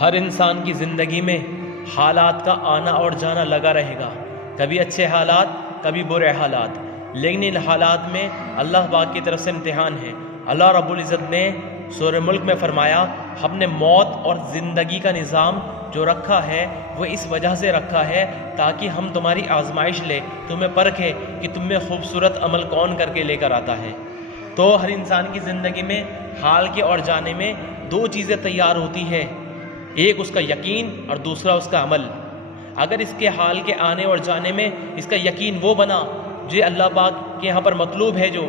ہر انسان کی زندگی میں حالات کا آنا اور جانا لگا رہے گا، کبھی اچھے حالات کبھی برے حالات، لیکن ان حالات میں اللہ پاک کی طرف سے امتحان ہے۔ اللہ رب العزت نے سورہ ملک میں فرمایا، ہم نے موت اور زندگی کا نظام جو رکھا ہے وہ اس وجہ سے رکھا ہے تاکہ ہم تمہاری آزمائش لے، تمہیں پرکھے کہ تم میں خوبصورت عمل کون کر کے لے کر آتا ہے۔ تو ہر انسان کی زندگی میں حال کے اور جانے میں دو چیزیں تیار ہوتی ہے، ایک اس کا یقین اور دوسرا اس کا عمل۔ اگر اس کے حال کے آنے اور جانے میں اس کا یقین وہ بنا جو اللہ پاک کے یہاں پر مطلوب ہے جو،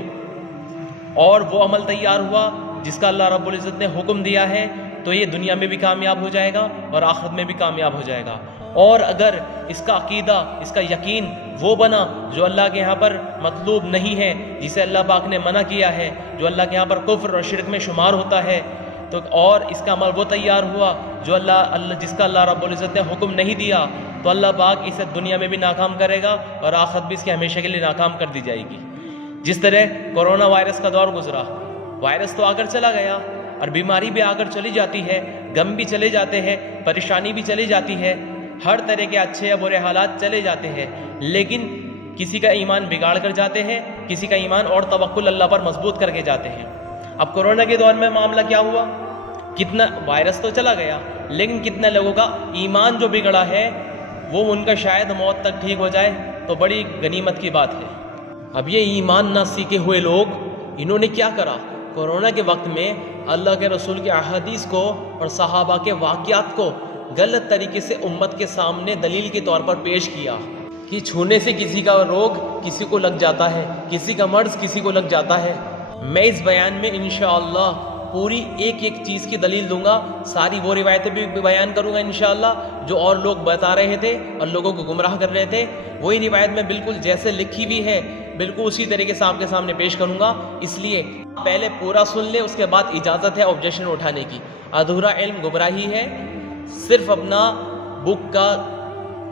اور وہ عمل تیار ہوا جس کا اللہ رب العزت نے حکم دیا ہے، تو یہ دنیا میں بھی کامیاب ہو جائے گا اور آخرت میں بھی کامیاب ہو جائے گا۔ اور اگر اس کا عقیدہ، اس کا یقین وہ بنا جو اللہ کے یہاں پر مطلوب نہیں ہے، جسے اللہ پاک نے منع کیا ہے، جو اللہ کے یہاں پر کفر اور شرک میں شمار ہوتا ہے، تو اور اس کا عمل وہ تیار ہوا جو جس کا اللہ رب العزت نے حکم نہیں دیا، تو اللہ پاک اسے دنیا میں بھی ناکام کرے گا اور آخرت بھی اس کے ہمیشہ کے لیے ناکام کر دی جائے گی۔ جس طرح کورونا وائرس کا دور گزرا، وائرس تو آ کر چلا گیا اور بیماری بھی آ کر چلی جاتی ہے، غم بھی چلے جاتے ہیں، پریشانی بھی چلی جاتی ہے، ہر طرح کے اچھے یا برے حالات چلے جاتے ہیں، لیکن کسی کا ایمان بگاڑ کر جاتے ہیں، کسی کا ایمان اور توکل اللہ پر مضبوط کر کے جاتے ہیں۔ اب کورونا کے دور میں معاملہ کیا ہوا؟ کتنا وائرس تو چلا گیا، لیکن کتنے لوگوں کا ایمان جو بگڑا ہے وہ ان کا شاید موت تک ٹھیک ہو جائے تو بڑی غنیمت کی بات ہے۔ اب یہ ایمان نہ سیکھے ہوئے لوگ، انہوں نے کیا کرا؟ کورونا کے وقت میں اللہ کے رسول کے احادیث کو اور صحابہ کے واقعات کو غلط طریقے سے امت کے سامنے دلیل کے طور پر پیش کیا کہ چھونے سے کسی کا روگ کسی کو لگ جاتا ہے، کسی کا مرض کسی کو لگ جاتا ہے۔ میں اس بیان میں انشاءاللہ پوری ایک ایک چیز کی دلیل دوں گا، ساری وہ روایتیں بھی بیان کروں گا انشاءاللہ جو اور لوگ بتا رہے تھے اور لوگوں کو گمراہ کر رہے تھے، وہی روایت میں بالکل جیسے لکھی ہوئی ہے بالکل اسی طریقے سے آپ کے سامنے پیش کروں گا۔ اس لیے پہلے پورا سن لیں، اس کے بعد اجازت ہے آبجیکشن اٹھانے کی۔ ادھورا علم گمراہی ہے، صرف اپنا بک کا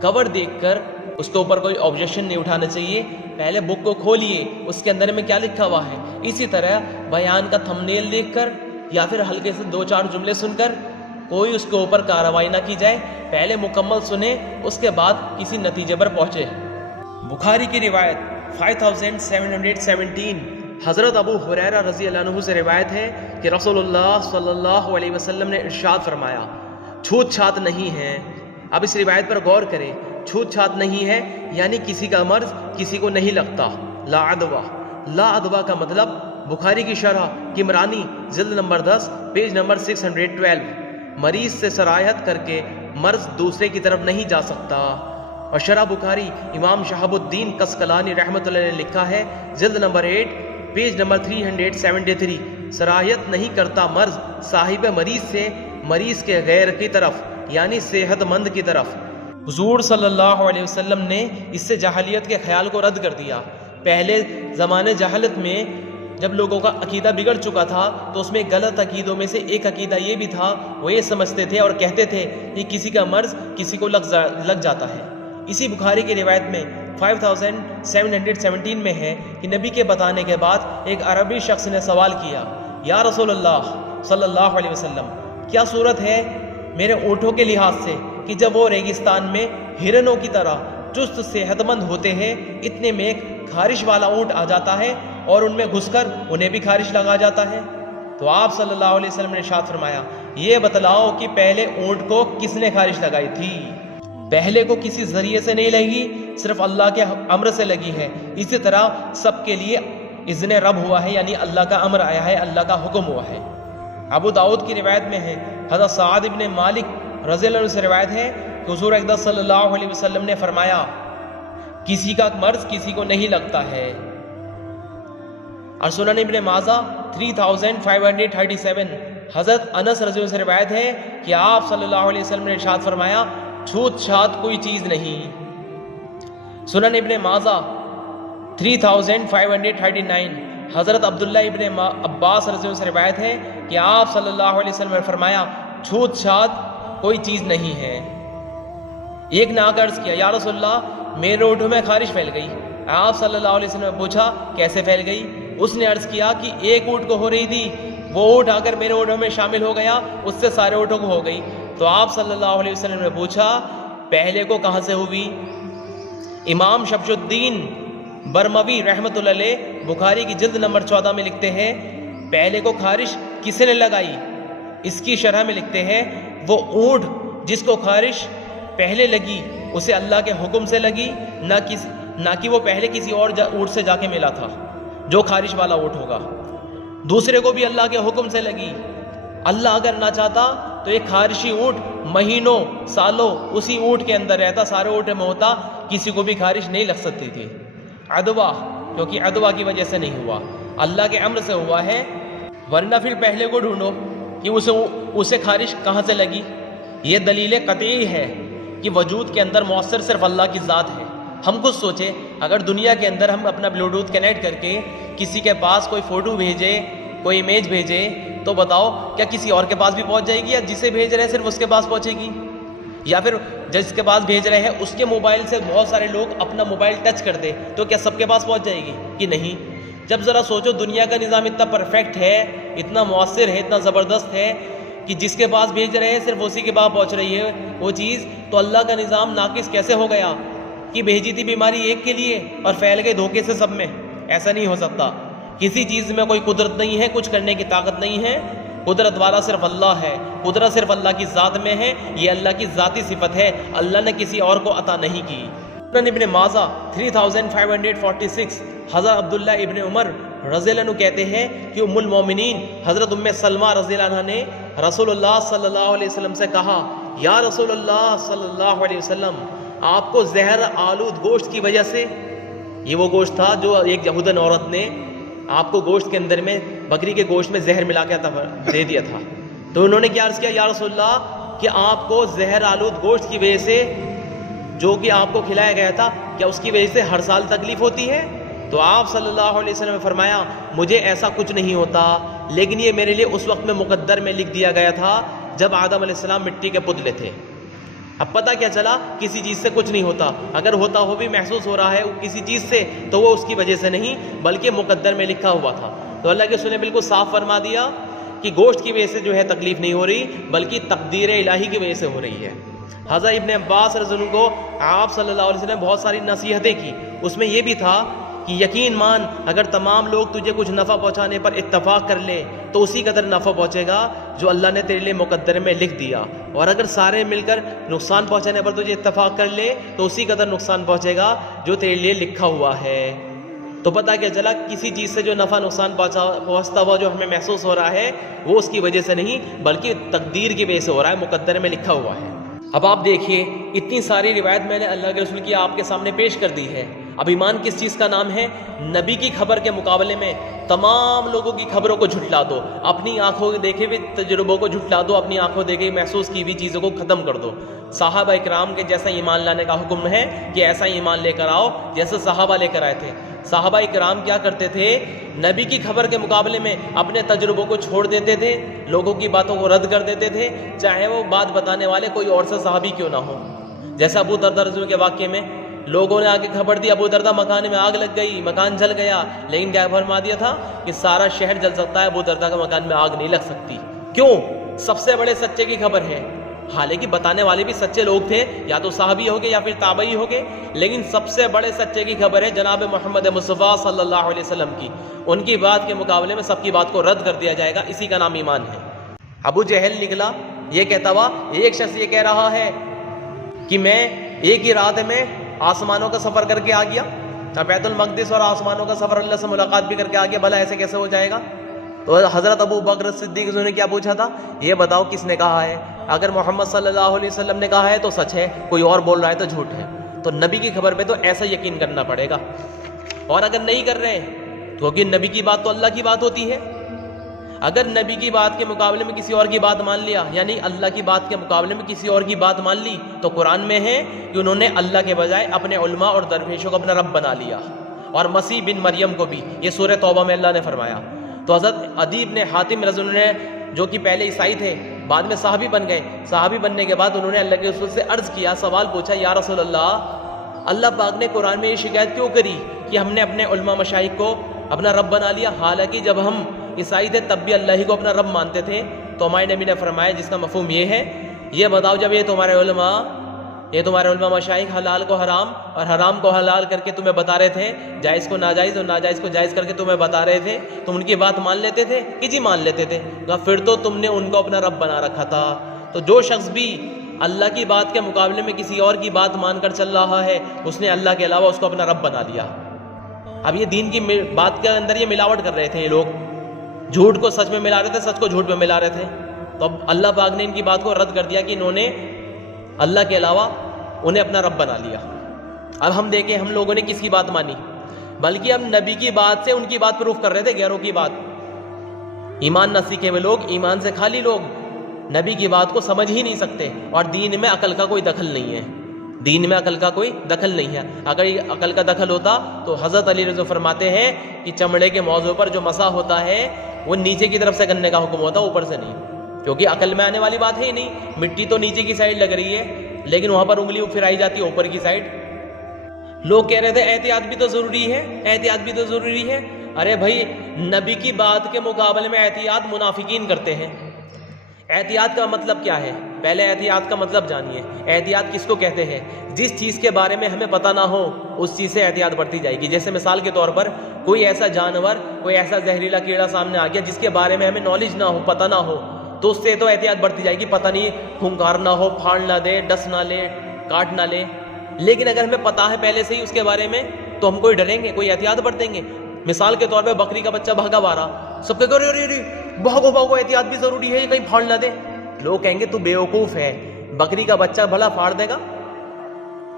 کور دیکھ کر اس کے اوپر کوئی آبجیکشن نہیں اٹھانا چاہیے، پہلے بک کو کھولیے اس کے اندر میں کیا لکھا ہوا ہے۔ اسی طرح بیان کا تھمبنیل دیکھ کر یا پھر ہلکے سے دو چار جملے سن کر کوئی اس کے اوپر کارروائی نہ کی جائے، پہلے مکمل سنیں اس کے بعد کسی نتیجے پر پہنچے۔ بخاری کی روایت 5717 حضرت ابو ہریرہ رضی اللہ عنہ سے روایت ہے کہ رسول اللہ صلی اللہ علیہ وسلم نے ارشاد فرمایا، چھوت چھات نہیں ہے۔ اب اس روایت پر غور کریں، چھوت چھات نہیں ہے یعنی کسی کا مرض کسی کو نہیں لگتا۔ لا عدوہ، لا عدوہ کا مطلب بخاری کی شرح کمرانی جلد نمبر 10 پیج نمبر 612، مریض سے صرایت کر کے مرض دوسرے کی طرف نہیں جا سکتا۔ اور شرح بخاری امام شہاب الدین قسقلانی رحمۃ اللہ نے لکھا ہے جلد نمبر 8 پیج نمبر 373، صرایت نہیں کرتا مرض صاحب مریض سے مریض کے غیر کی طرف یعنی صحت مند کی طرف۔ حضور صلی اللہ علیہ وسلم نے اس سے جاہلیت کے خیال کو رد کر دیا۔ پہلے زمانے جاہلت میں جب لوگوں کا عقیدہ بگڑ چکا تھا تو اس میں غلط عقیدوں میں سے ایک عقیدہ یہ بھی تھا، وہ یہ سمجھتے تھے اور کہتے تھے کہ کسی کا مرض کسی کو لگ جاتا ہے۔ اسی بخاری کی روایت میں 5717 میں ہے کہ نبی کے بتانے کے بعد ایک عربی شخص نے سوال کیا، یا رسول اللہ صلی اللہ علیہ وسلم، کیا صورت ہے میرے اونٹوں کے لحاظ سے کہ جب وہ ریگستان میں ہرنوں کی طرح چست صحت مند ہوتے ہیں، اتنے میں ایک خارش والا اونٹ آ جاتا ہے اور ان میں گھس کر انہیں بھی خارش لگا جاتا ہے؟ تو آپ صلی اللہ علیہ وسلم نے ارشاد فرمایا، یہ بتلاؤ کہ پہلے اونٹ کو کس نے خارش لگائی تھی؟ پہلے کو کسی ذریعے سے نہیں لگی، صرف اللہ کے امر سے لگی ہے۔ اسی طرح سب کے لیے اذن رب ہوا ہے، یعنی اللہ کا امر آیا ہے، اللہ کا حکم ہوا ہے۔ ابو داؤد کی روایت میں ہے، حضرت سعد ابن مالک رضی اللہ عنہ سے روایت ہے کہ حضور اقدس صلی اللہ علیہ وسلم نے فرمایا، کسی کا مرض کسی کو نہیں لگتا ہے۔ اور سنن ابن ماجہ 3537 حضرت انس رضی اللہ عنہ سے روایت ہے کہ آپ صلی اللہ علیہ وسلم نے ارشاد فرمایا، چھوت چھات کوئی چیز نہیں۔ سنن ابن ماجہ 3539 حضرت عبداللہ ابن عباس رضی اللہ عنہ سے روایت ہے کہ آپ صلی اللہ علیہ وسلم نے فرمایا، چھوت چھات کوئی چیز نہیں ہے۔ ایک نے آ کر عرض کیا، یا رسول اللہ میرے اونٹوں میں خارش پھیل گئی۔ آپ صلی اللہ علیہ وسلم نے پوچھا کیسے پھیل گئی؟ اس نے عرض کیا کہ ایک اونٹ کو ہو رہی تھی، وہ اونٹ آ کر میرے اونٹوں میں شامل ہو گیا، اس سے سارے اونٹوں کو ہو گئی۔ تو آپ صلی اللہ علیہ وسلم نے پوچھا پہلے کو کہاں سے ہوئی؟ امام شمس الدین برموی رحمۃ اللہ علیہ بخاری کی جلد نمبر 14 میں لکھتے ہیں پہلے کو خارش کس نے لگائی؟ اس کی شرح میں لکھتے ہیں وہ اونٹ جس کو خارش پہلے لگی اسے اللہ کے حکم سے لگی، نہ کہ وہ پہلے کسی اور اونٹ سے جا کے ملا تھا جو خارش والا اونٹ ہوگا، دوسرے کو بھی اللہ کے حکم سے لگی۔ اللہ اگر نہ چاہتا تو ایک خارشی اونٹ مہینوں سالوں اسی اونٹ کے اندر رہتا، سارے اونٹ میں ہوتا، کسی کو بھی خارش نہیں لگ سکتی تھی۔ عدوہ، کیونکہ عدوہ کی وجہ سے نہیں ہوا، اللہ کے امر سے ہوا ہے، ورنہ پھر پہلے کو ڈھونڈو کہ اسے خارش کہاں سے لگی۔ یہ دلیل قطعی ہے کہ وجود کے اندر مؤثر صرف اللہ کی ذات ہے۔ ہم خود سوچیں اگر دنیا کے اندر ہم اپنا بلوٹوتھ کنیکٹ کر کے کسی کے پاس کوئی فوٹو بھیجے، کوئی امیج بھیجے، تو بتاؤ کیا کسی اور کے پاس بھی پہنچ جائے گی، یا جسے بھیج رہے ہیں صرف اس کے پاس پہنچے گی؟ یا پھر جس کے پاس بھیج رہے ہیں اس کے موبائل سے بہت سارے لوگ اپنا موبائل ٹچ کر دے تو کیا سب کے پاس پہنچ جائے گی کہ نہیں؟ جب ذرا سوچو دنیا کا نظام اتنا پرفیکٹ ہے، اتنا مؤثر ہے، اتنا زبردست ہے کہ جس کے پاس بھیج رہے ہیں صرف اسی کے پاس پہنچ رہی ہے وہ چیز، تو اللہ کا نظام ناقص کیسے ہو گیا کہ بھیجی تھی بیماری ایک کے لیے اور پھیل گئی دھوکے سے سب میں؟ ایسا نہیں ہو سکتا۔ کسی چیز میں کوئی قدرت نہیں ہے، کچھ کرنے کی طاقت نہیں ہے، قدرت والا صرف اللہ ہے، قدرت صرف اللہ کی ذات میں ہے، یہ اللہ کی ذاتی صفت ہے، اللہ نے کسی اور کو عطا نہیں کی۔ ابن ماجہ 3546 حضرت عبداللہ ابن عمر رضی اللہ عنہ کہتے ہیں کہ ام المومنین حضرت ام سلمہ رضی اللہ عنہ نے رسول اللہ صلی اللہ علیہ وسلم سے کہا یا رسول اللہ صلی اللہ علیہ وسلم آپ کو زہر آلود گوشت کی وجہ سے، یہ وہ گوشت تھا جو ایک یہودن عورت نے آپ کو گوشت کے اندر میں بکری کے گوشت میں زہر ملا کے دے دیا تھا، تو انہوں نے کیا عرض کیا یا رسول اللہ کہ آپ کو زہر آلود گوشت کی وجہ سے جو کہ آپ کو کھلایا گیا تھا کیا اس کی وجہ سے ہر سال تکلیف ہوتی ہے؟ تو آپ صلی اللہ علیہ وسلم نے فرمایا مجھے ایسا کچھ نہیں ہوتا، لیکن یہ میرے لیے اس وقت میں مقدر میں لکھ دیا گیا تھا جب آدم علیہ السلام مٹی کے پتلے تھے۔ اب پتہ کیا چلا کسی چیز سے کچھ نہیں ہوتا، اگر ہوتا ہو بھی محسوس ہو رہا ہے کسی چیز سے تو وہ اس کی وجہ سے نہیں بلکہ مقدر میں لکھا ہوا تھا۔ تو اللہ کے رسول نے بالکل صاف فرما دیا کہ گوشت کی وجہ سے جو ہے تکلیف نہیں ہو رہی بلکہ تقدیر الہی کی وجہ سے ہو رہی ہے۔ حضرت ابن عباس رضی اللہ عنہ کو آپ صلی اللہ علیہ وسلم نے بہت ساری نصیحتیں کی، اس میں یہ بھی تھا کہ یقین مان اگر تمام لوگ تجھے کچھ نفع پہنچانے پر اتفاق کر لے تو اسی قدر نفع پہنچے گا جو اللہ نے تیرے لیے مقدر میں لکھ دیا، اور اگر سارے مل کر نقصان پہنچانے پر تجھے اتفاق کر لے تو اسی قدر نقصان پہنچے گا جو تیرے لیے لکھا ہوا ہے۔ تو پتہ کیا چلا کسی چیز سے جو نفع نقصان پہنچتا ہوا جو ہمیں محسوس ہو رہا ہے وہ اس کی وجہ سے نہیں بلکہ تقدیر کی وجہ سے ہو رہا ہے، مقدر میں لکھا ہوا ہے۔ اب آپ دیکھیے اتنی ساری روایت میں نے اللہ کے رسول کی آپ کے سامنے پیش کر دی ہے۔ اب ایمان کس چیز کا نام ہے؟ نبی کی خبر کے مقابلے میں تمام لوگوں کی خبروں کو جھٹلا دو، اپنی آنکھوں دیکھے ہوئے تجربوں کو جھٹلا دو، اپنی آنکھوں دیکھے محسوس کی ہوئی چیزوں کو ختم کر دو۔ صحابہ اکرام کے جیسا ایمان لانے کا حکم ہے کہ ایسا ایمان لے کر آؤ جیسے صحابہ لے کر آئے تھے۔ صحابہ اکرام کیا کرتے تھے؟ نبی کی خبر کے مقابلے میں اپنے تجربوں کو چھوڑ دیتے تھے، لوگوں کی باتوں کو رد کر دیتے تھے، چاہے وہ بات بتانے والے کوئی اور سے صحابی کیوں نہ ہو۔ جیسا ابو دردہ رضی اللہ عنہ کے واقعے میں لوگوں نے آگے خبر دی ابو دردہ مکان میں آگ لگ گئی، مکان جل گیا، لیکن کیا فرما دیا تھا کہ سارا شہر جل سکتا ہے، ابو دردہ کا مکان میں آگ نہیں لگ سکتی۔ کیوں؟ سب سے بڑے سچے کی خبر ہے، حالانکہ بتانے والے بھی سچے لوگ تھے، یا تو صحابی ہوگے یا پھر تابعی ہوگے، لیکن سب سے بڑے سچے کی خبر ہے جناب محمد مصطفیٰ صلی اللہ علیہ وسلم کی، ان کی بات کے مقابلے میں سب کی بات کو رد کر دیا جائے گا، اسی کا نام ایمان ہے۔ ابو جہل نکلا، یہ کہتا ہوا ایک شخص یہ کہہ رہا ہے کہ میں ایک ہی رات میں آسمانوں کا سفر کر کے آ گیا، بیت المقدس اور آسمانوں کا سفر اللہ سے ملاقات بھی کر کے آ گیا، بھلا ایسے کیسے ہو جائے گا؟ تو حضرت ابو بکر صدیق نے کیا پوچھا تھا؟ یہ بتاؤ کس نے کہا ہے؟ اگر محمد صلی اللہ علیہ وسلم نے کہا ہے تو سچ ہے، کوئی اور بول رہا ہے تو جھوٹ ہے۔ تو نبی کی خبر پہ تو ایسا یقین کرنا پڑے گا، اور اگر نہیں کر رہے تو کیونکہ نبی کی بات تو اللہ کی بات ہوتی ہے، اگر نبی کی بات کے مقابلے میں کسی اور کی بات مان لیا، یعنی اللہ کی بات کے مقابلے میں کسی اور کی بات مان لی، تو قرآن میں ہے کہ انہوں نے اللہ کے بجائے اپنے علماء اور درویشوں کو اپنا رب بنا لیا، اور مسیح بن مریم کو بھی، یہ سورہ توبہ میں اللہ نے فرمایا۔ تو حضرت عدی بن حاتم رضی اللہ عنہ جو کہ پہلے عیسائی تھے بعد میں صحابی بن گئے، صحابی بننے کے بعد انہوں نے اللہ کے رسول سے عرض کیا، سوال پوچھا، یا رسول اللہ پاک نے قرآن میں یہ شکایت کیوں کری کہ ہم نے اپنے علماء مشائخ کو اپنا رب بنا لیا، حالانکہ جب ہم عیسائی تھے تب بھی اللہ ہی کو اپنا رب مانتے تھے؟ تو ہمارے نبی نے فرمایا جس کا مفہوم یہ ہے یہ بتاؤ جب یہ تمہارے علماء مشائخ حلال کو حرام اور حرام کو حلال کر کے تمہیں بتا رہے تھے، جائز کو ناجائز اور ناجائز کو جائز کر کے تمہیں بتا رہے تھے، تم ان کی بات مان لیتے تھے کہ جی مان لیتے تھے؟ پھر تو تم نے ان کو اپنا رب بنا رکھا تھا۔ تو جو شخص بھی اللہ کی بات کے مقابلے میں کسی اور کی بات مان کر چل رہا ہے، اس نے اللہ کے علاوہ اس کو اپنا رب بنا لیا۔ اب یہ دین کی بات کے اندر یہ ملاوٹ کر رہے تھے، یہ لوگ جھوٹ کو سچ میں ملا رہے تھے، سچ کو جھوٹ میں ملا رہے تھے۔ تو اب اللہ پاک نے ان کی بات کو رد کر دیا کہ انہوں نے اللہ کے علاوہ انہیں اپنا رب بنا لیا۔ اب ہم دیکھیں ہم لوگوں نے کس کی بات مانی، بلکہ ہم نبی کی بات سے ان کی بات پروف کر رہے تھے، غیروں کی بات۔ ایمان نہ سیکھے ہوئے لوگ، ایمان سے خالی لوگ نبی کی بات کو سمجھ ہی نہیں سکتے، اور دین میں عقل کا کوئی دخل نہیں ہے، دین میں عقل کا کوئی دخل نہیں ہے۔ اگر یہ عقل کا دخل ہوتا تو حضرت علی رضی فرماتے ہیں کہ چمڑے کے موضوع پر جو مسح ہوتا ہے وہ نیچے کی طرف سے کرنے کا حکم ہوتا ہے، اوپر سے نہیں، کیونکہ عقل میں آنے والی بات ہے ہی نہیں۔ مٹی تو نیچے کی سائڈ لگ رہی ہے، لیکن وہاں پر انگلی پھرائی جاتی ہے اوپر کی سائڈ۔ لوگ کہہ رہے تھے احتیاط بھی تو ضروری ہے، احتیاط بھی تو ضروری ہے۔ ارے بھائی، نبی کی بات کے مقابلے میں احتیاط منافقین کرتے ہیں۔ احتیاط کا مطلب کیا ہے؟ پہلے احتیاط کا مطلب جانیے۔ احتیاط کس کو کہتے ہیں؟ جس چیز کے بارے میں ہمیں پتہ نہ ہو اس چیز سے احتیاط برتی جائے گی۔ جیسے مثال کے طور پر کوئی ایسا جانور، کوئی ایسا زہریلا کیڑا سامنے آ گیا جس کے بارے میں ہمیں نالج نہ ہو، پتہ نہ ہو، تو اس سے تو احتیاط برتی جائے گی، پتہ نہیں پھنکار نہ ہو، پھاڑ نہ دے، ڈس نہ لے، کاٹ نہ لے۔ لیکن اگر ہمیں پتہ ہے پہلے سے ہی اس کے بارے میں تو ہم کوئی ڈریں گے، کوئی احتیاط برتیں گے۔ مثال کے طور پہ بکری کا بچہ بھاگا بارہ، سب کہتے ہیں ارے بھاگو بھاگو، احتیاط بھی ضروری ہے، یہ کہیں پھاڑ نہ دے۔ لوگ کہیں گے تو بیوقوف ہے، بکری کا بچہ بھلا پھاڑ دے گا؟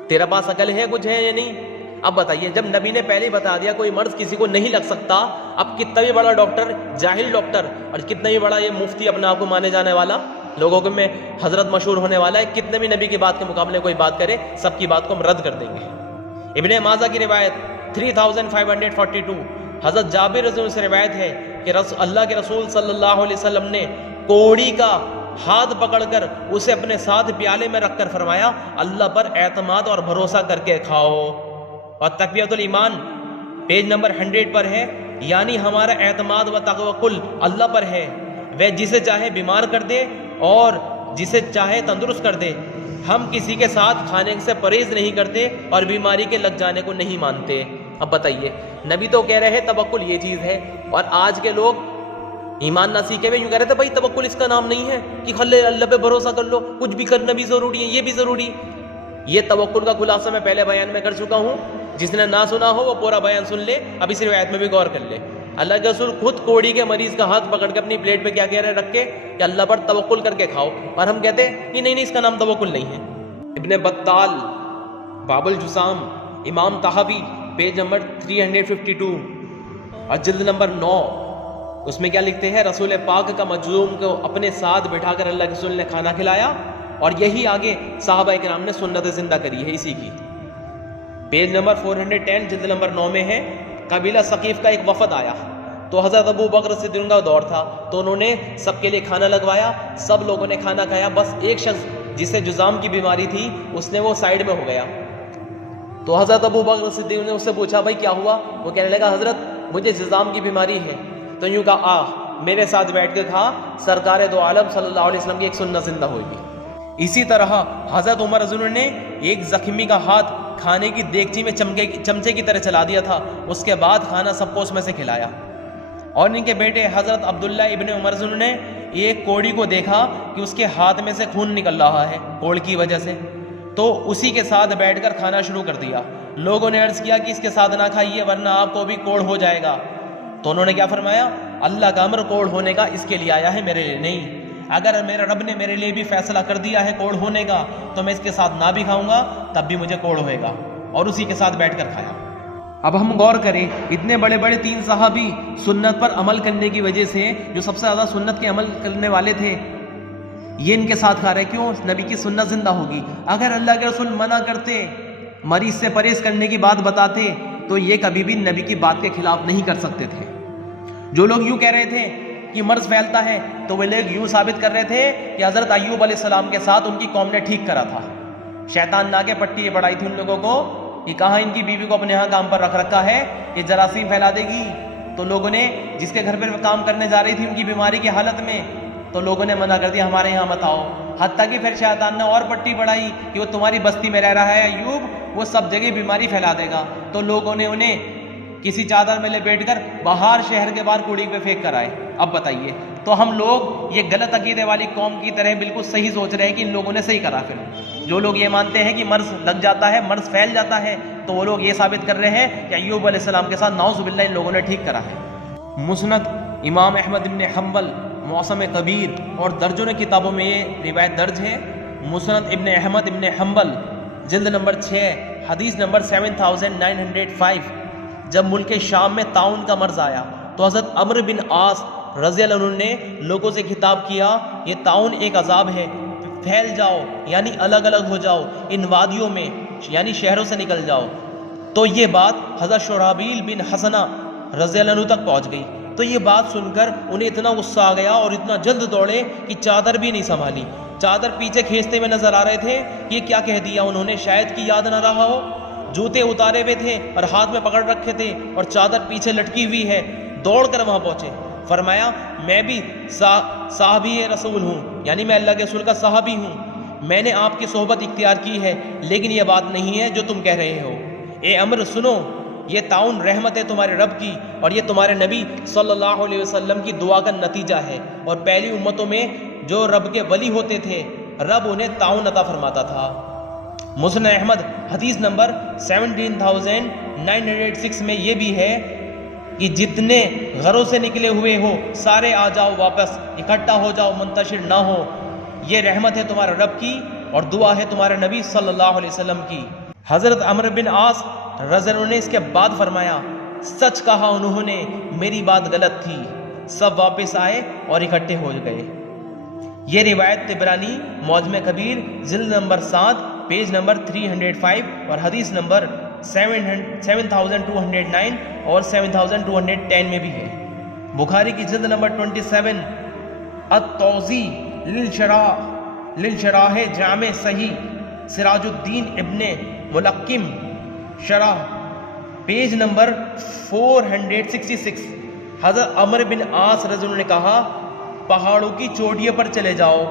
تیرا پاس عقل ہے کچھ ہے یا نہیں؟ اب بتائیے، جب نبی نے پہلے ہی بتا دیا کوئی مرض کسی کو نہیں لگ سکتا، اب کتنا بھی بڑا ڈاکٹر، جاہل ڈاکٹر، اور کتنا بھی بڑا یہ مفتی اپنے آپ کو مانے جانے والا، لوگوں کے میں حضرت مشہور ہونے والا ہے، کتنے بھی نبی کی بات کے مقابلے کوئی بات کرے، سب کی بات کو ہم رد کر دیں گے۔ ابن ماجہ کی روایت 3542، حضرت جابر رضی اللہ عنہ سے روایت ہے کہ اللہ کے رسول صلی اللہ علیہ وسلم نے کوڑی کا ہاتھ پکڑ کر اسے اپنے ساتھ پیالے میں رکھ کر فرمایا، اللہ پر اعتماد اور بھروسہ کر کے کھاؤ۔ اور تقویۃ الایمان پیج نمبر 100 پر ہے، یعنی ہمارا اعتماد و توکل اللہ پر ہے، وہ جسے چاہے بیمار کر دے اور جسے چاہے تندرست کر دے۔ ہم کسی کے ساتھ کھانے سے پرہیز نہیں کرتے اور بیماری کے لگ جانے کو نہیں مانتے۔ اب بتائیے، نبی تو کہہ رہے ہیں توکل یہ چیز ہے، اور آج کے لوگ ایمان نہ سیکھے ہوئے یوں کہہ رہے تھے بھائی توکل اس کا نام نہیں ہے کہ خلے اللہ پہ بھروسہ کر لو، کچھ بھی کرنا بھی ضروری ہے، یہ بھی ضروری۔ یہ توکل کا خلاصہ میں پہلے بیان میں کر چکا ہوں، جس نے نہ سنا ہو وہ پورا بیان سن لے، اب اس روایت میں بھی غور کر لے۔ اللہ کے رسول خود کوڑی کے مریض کا ہاتھ پکڑ کے اپنی پلیٹ پہ کیا کہہ رہے، رکھ کے کہ اللہ پر توکل کر کے کھاؤ، اور ہم کہتے ہیں کہ نہیں اس کا نام توکل نہیں ہے۔ ابن بطال باب الجسام، امام طحاوی پیج نمبر 352 اور جلد نمبر 9، اس میں کیا لکھتے ہیں؟ رسول پاک کا مجذوم کو اپنے ساتھ بٹھا کر اللہ کے رسول نے کھانا کھلایا، اور یہی آگے صحابہ کرام نے سنت زندہ کری ہے اسی کی۔ پیج نمبر 410 جلد نمبر 9 میں ہے، قبیلہ ثقیف کا ایک وفد آیا تو حضرت ابو بکر صدیق کا دور تھا، تو انہوں نے سب کے لیے کھانا لگوایا، سب لوگوں نے کھانا کھایا، بس ایک شخص جسے جذام کی بیماری تھی اس نے وہ سائیڈ میں ہو گیا۔ تو حضرت ابو بکر صدیق نے اس سے پوچھا بھائی کیا ہوا؟ وہ کہنے لگا حضرت مجھے جذام کی بیماری ہے۔ تو یوں کہا میرے ساتھ بیٹھ کے کھا، سرکار دو عالم صلی اللہ علیہ وسلم کی ایک سنت زندہ ہوگی۔ اسی طرح حضرت عمر رضی اللہ عنہ نے ایک زخمی کا ہاتھ کھانے کی دیگچی میں چمچے کی طرح چلا دیا تھا، اس کے بعد کھانا سب کو اس میں سے کھلایا۔ اور ان کے بیٹے حضرت عبداللہ ابن عمر رضی اللہ عنہ نے ایک کوڑی کو دیکھا کہ اس کے ہاتھ میں سے خون نکل رہا ہے کوڑ کی وجہ سے، تو اسی کے ساتھ بیٹھ کر کھانا شروع کر دیا۔ لوگوں نے عرض کیا کہ اس کے ساتھ نہ کھائیے ورنہ آپ کو بھی کوڑ ہو جائے گا۔ تو انہوں نے کیا فرمایا؟ اللہ کا امر کوڑ ہونے کا اس کے لیے آیا ہے، میرے لیے نہیں۔ اگر میرے رب نے میرے لیے بھی فیصلہ کر دیا ہے کوڑ ہونے کا تو میں اس کے ساتھ نہ بھی کھاؤں گا تب بھی مجھے کوڑ ہوئے گا، اور اسی کے ساتھ بیٹھ کر کھایا۔ اب ہم غور کریں، اتنے بڑے بڑے 3 صحابی سنت پر عمل کرنے کی وجہ سے، جو سب سے زیادہ سنت کے عمل کرنے والے تھے، یہ ان کے ساتھ کھا رہے، کیوں؟ نبی کی سنت زندہ ہوگی۔ اگر اللہ کے رسول منع کرتے، مریض سے پرہیز کرنے کی بات بتاتے، تو یہ کبھی بھی نبی کی بات کے خلاف نہیں کر سکتے تھے۔ جو لوگ یوں کہہ رہے تھے کہ مرض پھیلتا ہے، تو وہ لوگ یوں ثابت کر رہے تھے کہ حضرت ایوب علیہ السلام کے ساتھ ان کی قوم نے ٹھیک کرا تھا، شیطان نے آگے پٹی بڑھائی تھی ان لوگوں کو کہ کہاں ان کی بیوی کو اپنے ہاں کام پر رکھ رکھا ہے، یہ جراثیم پھیلا دے گی۔ تو لوگوں نے جس کے گھر پر کام کرنے جا رہی تھی ان کی بیماری کی حالت میں، تو لوگوں نے منع کر دیا ہمارے یہاں مت آؤ۔ حتیٰ کہ پھر شیطان نے اور پٹی بڑھائی کہ وہ تمہاری بستی میں رہ رہا ہے ایوب، وہ سب جگہ بیماری پھیلا دے گا۔ تو لوگوں نے انہیں کسی چادر میں لپیٹ کر باہر شہر کے باہر کوڑی پہ پھینک کر آئے۔ اب بتائیے، تو ہم لوگ یہ غلط عقیدے والی قوم کی طرح بالکل صحیح سوچ رہے ہیں کہ ان لوگوں نے صحیح کرا۔ پھر جو لوگ یہ مانتے ہیں کہ مرض لگ جاتا ہے، مرض پھیل جاتا ہے، تو وہ لوگ یہ ثابت کر رہے ہیں کہ ایوب علیہ السلام کے ساتھ نعوذ باللہ ان لوگوں نے ٹھیک کرا ہے۔ مسند امام احمد ابن حنبل، معصم کبیر اور درجنوں کتابوں میں یہ روایت درج ہے۔ مسند ابن احمد ابن حنبل جلد نمبر 6 حدیث نمبر 7905، جب ملک شام میں طاعون کا مرض آیا تو حضرت عمرو بن عاص رضی اللہ عنہ نے لوگوں سے خطاب کیا، یہ طاعون ایک عذاب ہے، پھیل جاؤ یعنی الگ الگ ہو جاؤ ان وادیوں میں، یعنی شہروں سے نکل جاؤ۔ تو یہ بات حضرت شرحبیل بن حسنہ رضی اللہ عنہ تک پہنچ گئی۔ تو یہ بات سن کر انہیں اتنا غصہ آ گیا اور اتنا جلد دوڑے کہ چادر بھی نہیں سنبھالی، چادر پیچھے کھینچتے ہوئے نظر آ رہے تھے۔ یہ کیا کہہ دیا انہوں نے، شاید کہ یاد نہ رہا ہو۔ جوتے اتارے ہوئے تھے اور ہاتھ میں پکڑ رکھے تھے اور چادر پیچھے لٹکی ہوئی ہے، دوڑ کر وہاں پہنچے۔ فرمایا میں بھی صحابی رسول ہوں، یعنی میں اللہ کے رسول کا صحابی ہوں، میں نے آپ کی صحبت اختیار کی ہے، لیکن یہ بات نہیں ہے جو تم کہہ رہے ہو۔ اے عمر سنو، یہ طاعون رحمت ہے تمہارے رب کی، اور یہ تمہارے نبی صلی اللہ علیہ وسلم کی دعا کا نتیجہ ہے، اور پہلی امتوں میں جو رب کے ولی ہوتے تھے رب انہیں طاعون عطا فرماتا تھا۔ مسند احمد حدیث نمبر 17906 میں یہ بھی ہے کہ جتنے گھروں سے نکلے ہوئے ہو سارے آ جاؤ، واپس اکٹھا ہو جاؤ، منتشر نہ ہو، یہ رحمت ہے تمہارے رب کی اور دعا ہے تمہارے نبی صلی اللہ علیہ وسلم کی۔ حضرت عمرو بن عاص رضی اللہ عنہ نے اس کے بعد فرمایا سچ کہا انہوں نے، میری بات غلط تھی۔ سب واپس آئے اور اکٹھے ہو گئے۔ یہ روایت طبرانی معجم کبیر جلد نمبر 7 پیج نمبر 305 اور حدیث نمبر 7209 اور 7210 میں بھی ہے۔ بخاری کی جلد نمبر 27 التوضیح للشراح جامع صحیح سراج الدین ابن ملقم شرح پیج نمبر 466، حضرت عمرو بن عاص رضی اللہ عنہ نے کہا پہاڑوں کی چوٹیوں پر چلے جاؤ،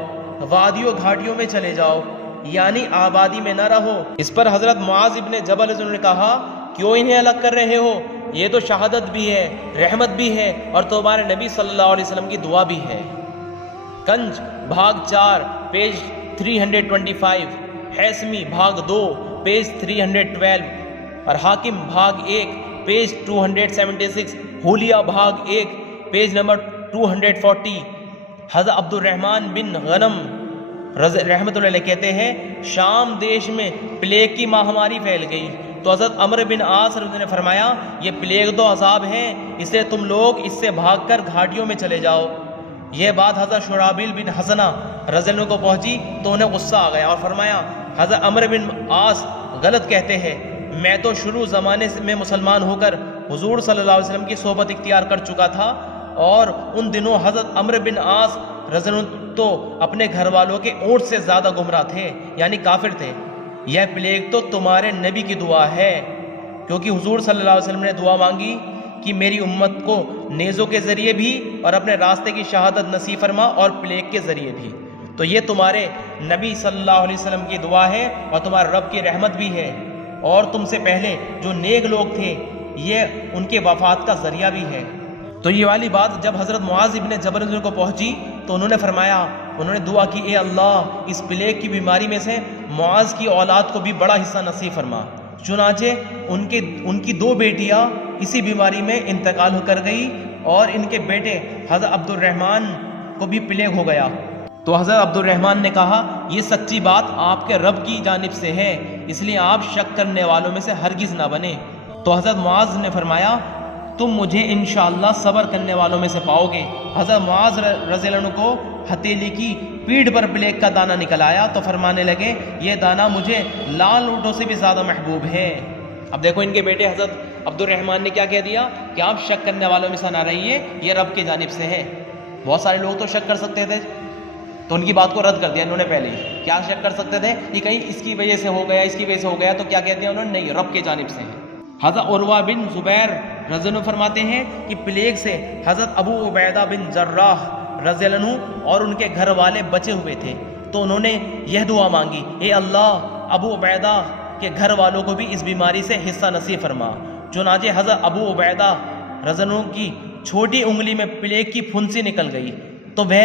وادیوں گھاٹیوں میں چلے جاؤ، یعنی آبادی میں نہ رہو۔ اس پر حضرت معاذ ابن جبل رضی اللہ عنہ نے کہا کیوں انہیں الگ کر رہے ہو، یہ تو شہادت بھی ہے، رحمت بھی ہے، اور تمہارے نبی صلی اللہ علیہ وسلم کی دعا بھی ہے۔ کنج بھاگ 4 پیج 325، حیثمی بھاگ 2 پیج 312 اور حاکم بھاگ 1 پیج 276، حولیہ بھاگ 1 پیج نمبر 240۔ حضرت عبد الرحمن بن غنم رحمۃ اللہ علیہ کہتے ہیں شام دیش میں پلیگ کی مہاماری پھیل گئی تو حضرت عمرو بن عاص رضی اللہ عنہ نے فرمایا یہ پلیگ تو عذاب ہے، اس لیے تم لوگ اس سے بھاگ کر گھاٹیوں میں چلے جاؤ۔ یہ بات حضرت شرحبیل بن حسنہ رضی اللہ عنہ کو پہنچی تو انہیں غصہ آ گیا اور فرمایا حضرت عمرو بن عاص غلط کہتے ہیں، میں تو شروع زمانے میں مسلمان ہو کر حضور صلی اللہ علیہ وسلم کی صحبت اختیار کر چکا تھا، اور ان دنوں حضرت عمرو بن عاص رضی اللہ عنہ تو اپنے گھر والوں کے اونٹ سے زیادہ گمراہ تھے، یعنی کافر تھے۔ یہ پلیگ تو تمہارے نبی کی دعا ہے، کیونکہ حضور صلی اللہ علیہ وسلم نے دعا مانگی کہ میری امت کو نیزوں کے ذریعے بھی اور اپنے راستے کی شہادت نصیب فرما اور پلیگ کے ذریعے بھی۔ تو یہ تمہارے نبی صلی اللہ علیہ وسلم کی دعا ہے اور تمہارے رب کی رحمت بھی ہے، اور تم سے پہلے جو نیک لوگ تھے یہ ان کے وفات کا ذریعہ بھی ہے۔ تو یہ والی بات جب حضرت معاذ ابن جبل کو پہنچی تو انہوں نے فرمایا، انہوں نے دعا کی اے اللہ اس پلیگ کی بیماری میں سے معاذ کی اولاد کو بھی بڑا حصہ نصیب فرما۔ چنانچہ ان کی 2 بیٹیاں اسی بیماری میں انتقال ہو کر گئی اور ان کے بیٹے حضرت عبد الرحمن کو بھی پلیگ ہو گیا۔ تو حضرت عبد الرحمن نے کہا یہ سچی بات آپ کے رب کی جانب سے ہے، اس لیے آپ شک کرنے والوں میں سے ہرگز نہ بنے۔ تو حضرت معاذ نے فرمایا تم مجھے انشاءاللہ صبر کرنے والوں میں سے پاؤ گے۔ حضرت معاذ رضی اللہ عنہ کو ہتھیلی کی پیٹھ پر پلیگ کا دانہ نکل آیا تو فرمانے لگے یہ دانہ مجھے لال اونٹوں سے بھی زیادہ محبوب ہے۔ اب دیکھو ان کے بیٹے حضرت عبد الرحمن نے کیا کہہ دیا کہ آپ شک کرنے والوں میں سے نہ رہیے، یہ رب کی جانب سے ہے۔ بہت سارے لوگ تو شک کر سکتے تھے تو ان کی بات کو رد کر دیا انہوں نے پہلے ہی۔ کیا شک کر سکتے تھے کہ کہیں اس کی وجہ سے ہو گیا، اس کی وجہ سے ہو گیا، تو کیا کہہ دیا انہوں نے نہیں، رب کی جانب سے ہے۔ حضرت عروہ بن زبیر رضی اللہ عنہ فرماتے ہیں کہ پلیگ سے حضرت ابو عبیدہ بن جراح رضی اللہ عنہ اور ان کے گھر والے بچے ہوئے تھے، تو انہوں نے یہ دعا مانگی، اے اللہ ابو عبیدہ کے گھر والوں کو بھی اس بیماری سے حصہ نصیب فرما۔ چنانچہ حضرت ابو عبیدہ رضی اللہ عنہ کی چھوٹی انگلی میں پلیگ کی پھنسی نکل گئی تو وہ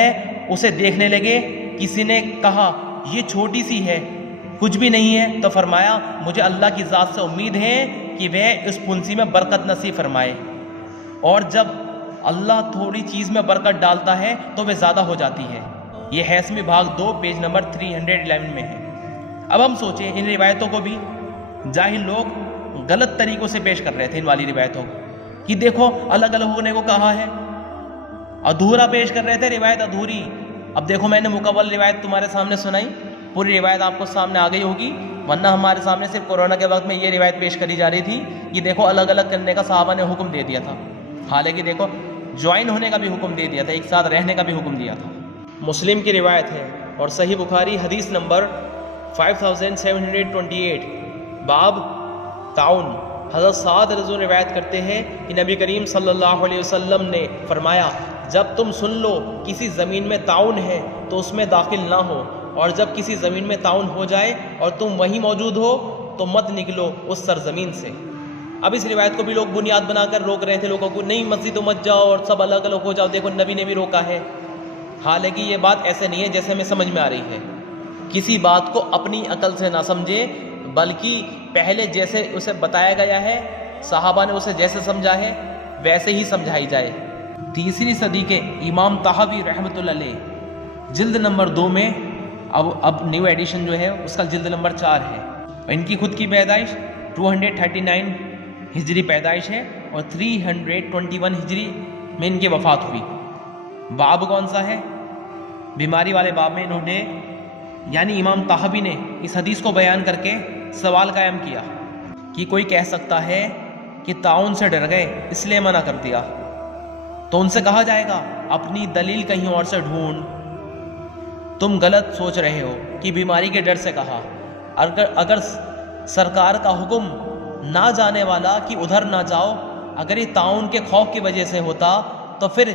اسے دیکھنے لگے۔ کسی نے کہا یہ چھوٹی سی ہے، کچھ بھی نہیں ہے، تو فرمایا مجھے اللہ کی ذات سے امید ہے کہ وہ اس پھنسی میں برکت نصیب فرمائے، اور جب اللہ تھوڑی چیز میں برکت ڈالتا ہے تو وہ زیادہ ہو جاتی ہے۔ یہ ہیثمی بھاگ 2 پیج نمبر 311 میں ہے۔ اب ہم سوچیں ان روایتوں کو بھی جاہل لوگ غلط طریقوں سے پیش کر رہے تھے ان والی روایتوں کہ دیکھو الگ الگ ہونے کو کہا ہے، ادھورا پیش کر رہے تھے، روایت ادھوری۔ اب دیکھو میں نے مکمل روایت تمہارے سامنے سنائی، پوری روایت آپ کو سامنے آ گئی ہوگی، ورنہ ہمارے سامنے صرف کورونا کے وقت میں یہ روایت پیش کری جا رہی تھی کہ دیکھو الگ الگ کرنے کا صحابہ نے حکم دے دیا تھا، حالانکہ دیکھو جوائن ہونے کا بھی حکم دے دیا تھا، ایک ساتھ رہنے کا بھی حکم دیا تھا۔ مسلم کی روایت ہے اور صحیح بخاری حدیث نمبر 5728، باب تعاون۔ حضرت سعد رضی اللہ عنہ روایت کرتے ہیں کہ نبی کریم صلی اللہ علیہ وسلم نے فرمایا جب تم سن لو کسی زمین میں تعاون ہے تو اس میں داخل نہ ہو، اور جب کسی زمین میں تعاون ہو جائے اور تم وہیں موجود ہو تو مت نکلو اس سرزمین سے۔ اب اس روایت کو بھی لوگ بنیاد بنا کر روک رہے تھے لوگوں کو، نہیں مسجد مت جاؤ اور سب الگ الگ ہو جاؤ، دیکھو نبی نے بھی روکا ہے۔ حالانکہ یہ بات ایسے نہیں ہے جیسے ہمیں سمجھ میں آ رہی ہے۔ کسی بات کو اپنی عقل سے نہ سمجھے، بلکہ پہلے جیسے اسے بتایا گیا ہے، صحابہ نے اسے جیسے سمجھا ہے ویسے ہی سمجھائی جائے۔ تیسری صدی کے امام طحاوی رحمۃ اللہ علیہ جلد نمبر 2 میں اب نیو ایڈیشن جو ہے اس کا جلد نمبر 4 ہے، ان کی خود کی پیدائش 239 ہجری پیدائش ہے اور 321 ہجری میں ان کی وفات ہوئی۔ باب کون سا ہے؟ بیماری والے باب میں انہوں نے یعنی امام طحاوی نے اس حدیث کو بیان کر کے سوال قائم کیا کہ کوئی کہہ سکتا ہے کہ تعاون سے ڈر گئے اس لیے منع کر دیا، تو ان سے کہا جائے گا اپنی دلیل کہیں اور سے ڈھونڈ، تم غلط سوچ رہے ہو کہ بیماری کے ڈر سے کہا۔ اگر سرکار کا حکم نہ جانے والا کہ ادھر نہ جاؤ، اگر یہ تعاون کے خوف کی وجہ سے ہوتا تو پھر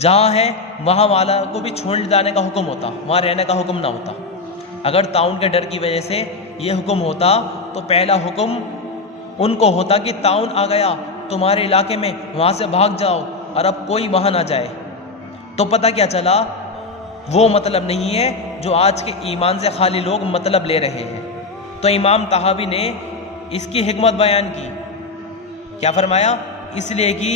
جہاں ہے وہاں والا کو بھی چھوڑ جانے کا حکم ہوتا، وہاں رہنے کا حکم نہ ہوتا۔ اگر تعاون کے ڈر کی وجہ سے یہ حکم ہوتا تو پہلا حکم ان کو ہوتا کہ تعاون آ گیا تمہارے علاقے میں، وہاں سے بھاگ جاؤ اور اب کوئی وہاں نہ جائے۔ تو پتہ کیا چلا وہ مطلب نہیں ہے جو آج کے ایمان سے خالی لوگ مطلب لے رہے ہیں۔ تو امام طحاوی نے اس کی حکمت بیان کی، کیا فرمایا؟ اس لیے کہ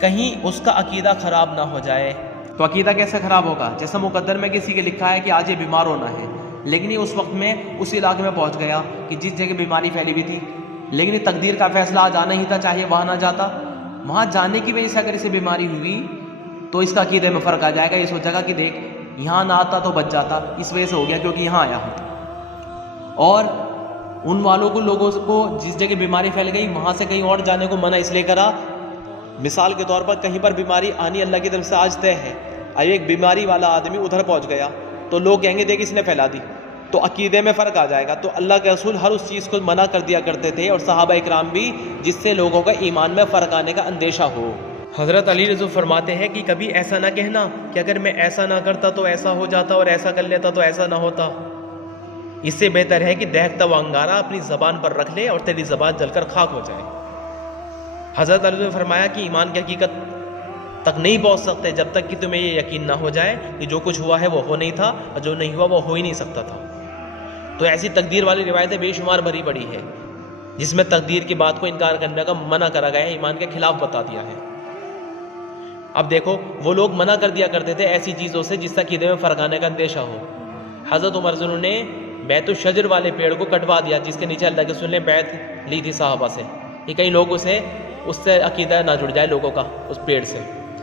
کہیں اس کا عقیدہ خراب نہ ہو جائے۔ تو عقیدہ کیسے خراب ہوگا؟ جیسے مقدر میں کسی کے لکھا ہے کہ آج یہ بیمار ہونا ہے، لیکن یہ اس وقت میں اس علاقے میں پہنچ گیا کہ جس جگہ بیماری پھیلی ہوئی تھی، لیکن یہ تقدیر کا فیصلہ آج آنا ہی تھا، چاہے وہاں نہ جاتا۔ وہاں جانے کی وجہ سے اگر اسے بیماری ہوئی تو اس کا عقیدے میں فرق آ جائے گا، یہ سوچے گا کہ دیکھ یہاں نہ آتا تو بچ جاتا، اس وجہ سے ہو گیا کیونکہ یہاں آیا ہوں۔ اور ان والوں کو لوگوں کو جس جگہ بیماری پھیل گئی وہاں سے کہیں اور جانے کو منع اس لیے کرا، مثال کے طور پر کہیں پر بیماری آنی اللہ کی طرف سے آج طے ہے، اب ایک بیماری والا آدمی ادھر پہنچ گیا تو لوگ کہیں گے دیکھ اس نے پھیلا دی، تو عقیدے میں فرق آ جائے گا۔ تو اللہ کے رسول ہر اس چیز کو منع کر دیا کرتے تھے، اور صحابہ اکرام بھی، جس سے لوگوں کا ایمان میں فرق آنے کا اندیشہ ہو۔ حضرت علی رضی فرماتے ہیں کہ کبھی ایسا نہ کہنا کہ اگر میں ایسا نہ کرتا تو ایسا ہو جاتا اور ایسا کر لیتا تو ایسا نہ ہوتا، اس سے بہتر ہے کہ دہکتا ہوا انگارہ اپنی زبان پر رکھ لے اور تیری زبان جل کر خاک ہو جائے۔ حضرت علی نے فرمایا کہ ایمان کی حقیقت تک نہیں پہنچ سکتے جب تک کہ تمہیں یہ یقین نہ ہو جائے کہ جو کچھ ہوا ہے وہ ہو نہیں تھا اور جو نہیں ہوا وہ ہو ہی نہیں سکتا تھا۔ تو ایسی تقدیر والی روایتیں بے شمار بھری پڑی ہے جس میں تقدیر کی بات کو انکار کرنے کا منع کرا گیا ہے، ایمان کے خلاف بتا دیا ہے۔ اب دیکھو وہ لوگ منع کر دیا کرتے تھے ایسی چیزوں سے جس سے عقیدے میں فرق آنے کا اندیشہ ہو۔ حضرت عمر رضی اللہ عنہ نے بیت الشجر والے پیڑ کو کٹوا دیا جس کے نیچے اللہ کے رسول نے بیعت لی تھی صحابہ سے، کہ کئی لوگ اس سے عقیدہ نہ جڑ جائے لوگوں کا اس پیڑ سے۔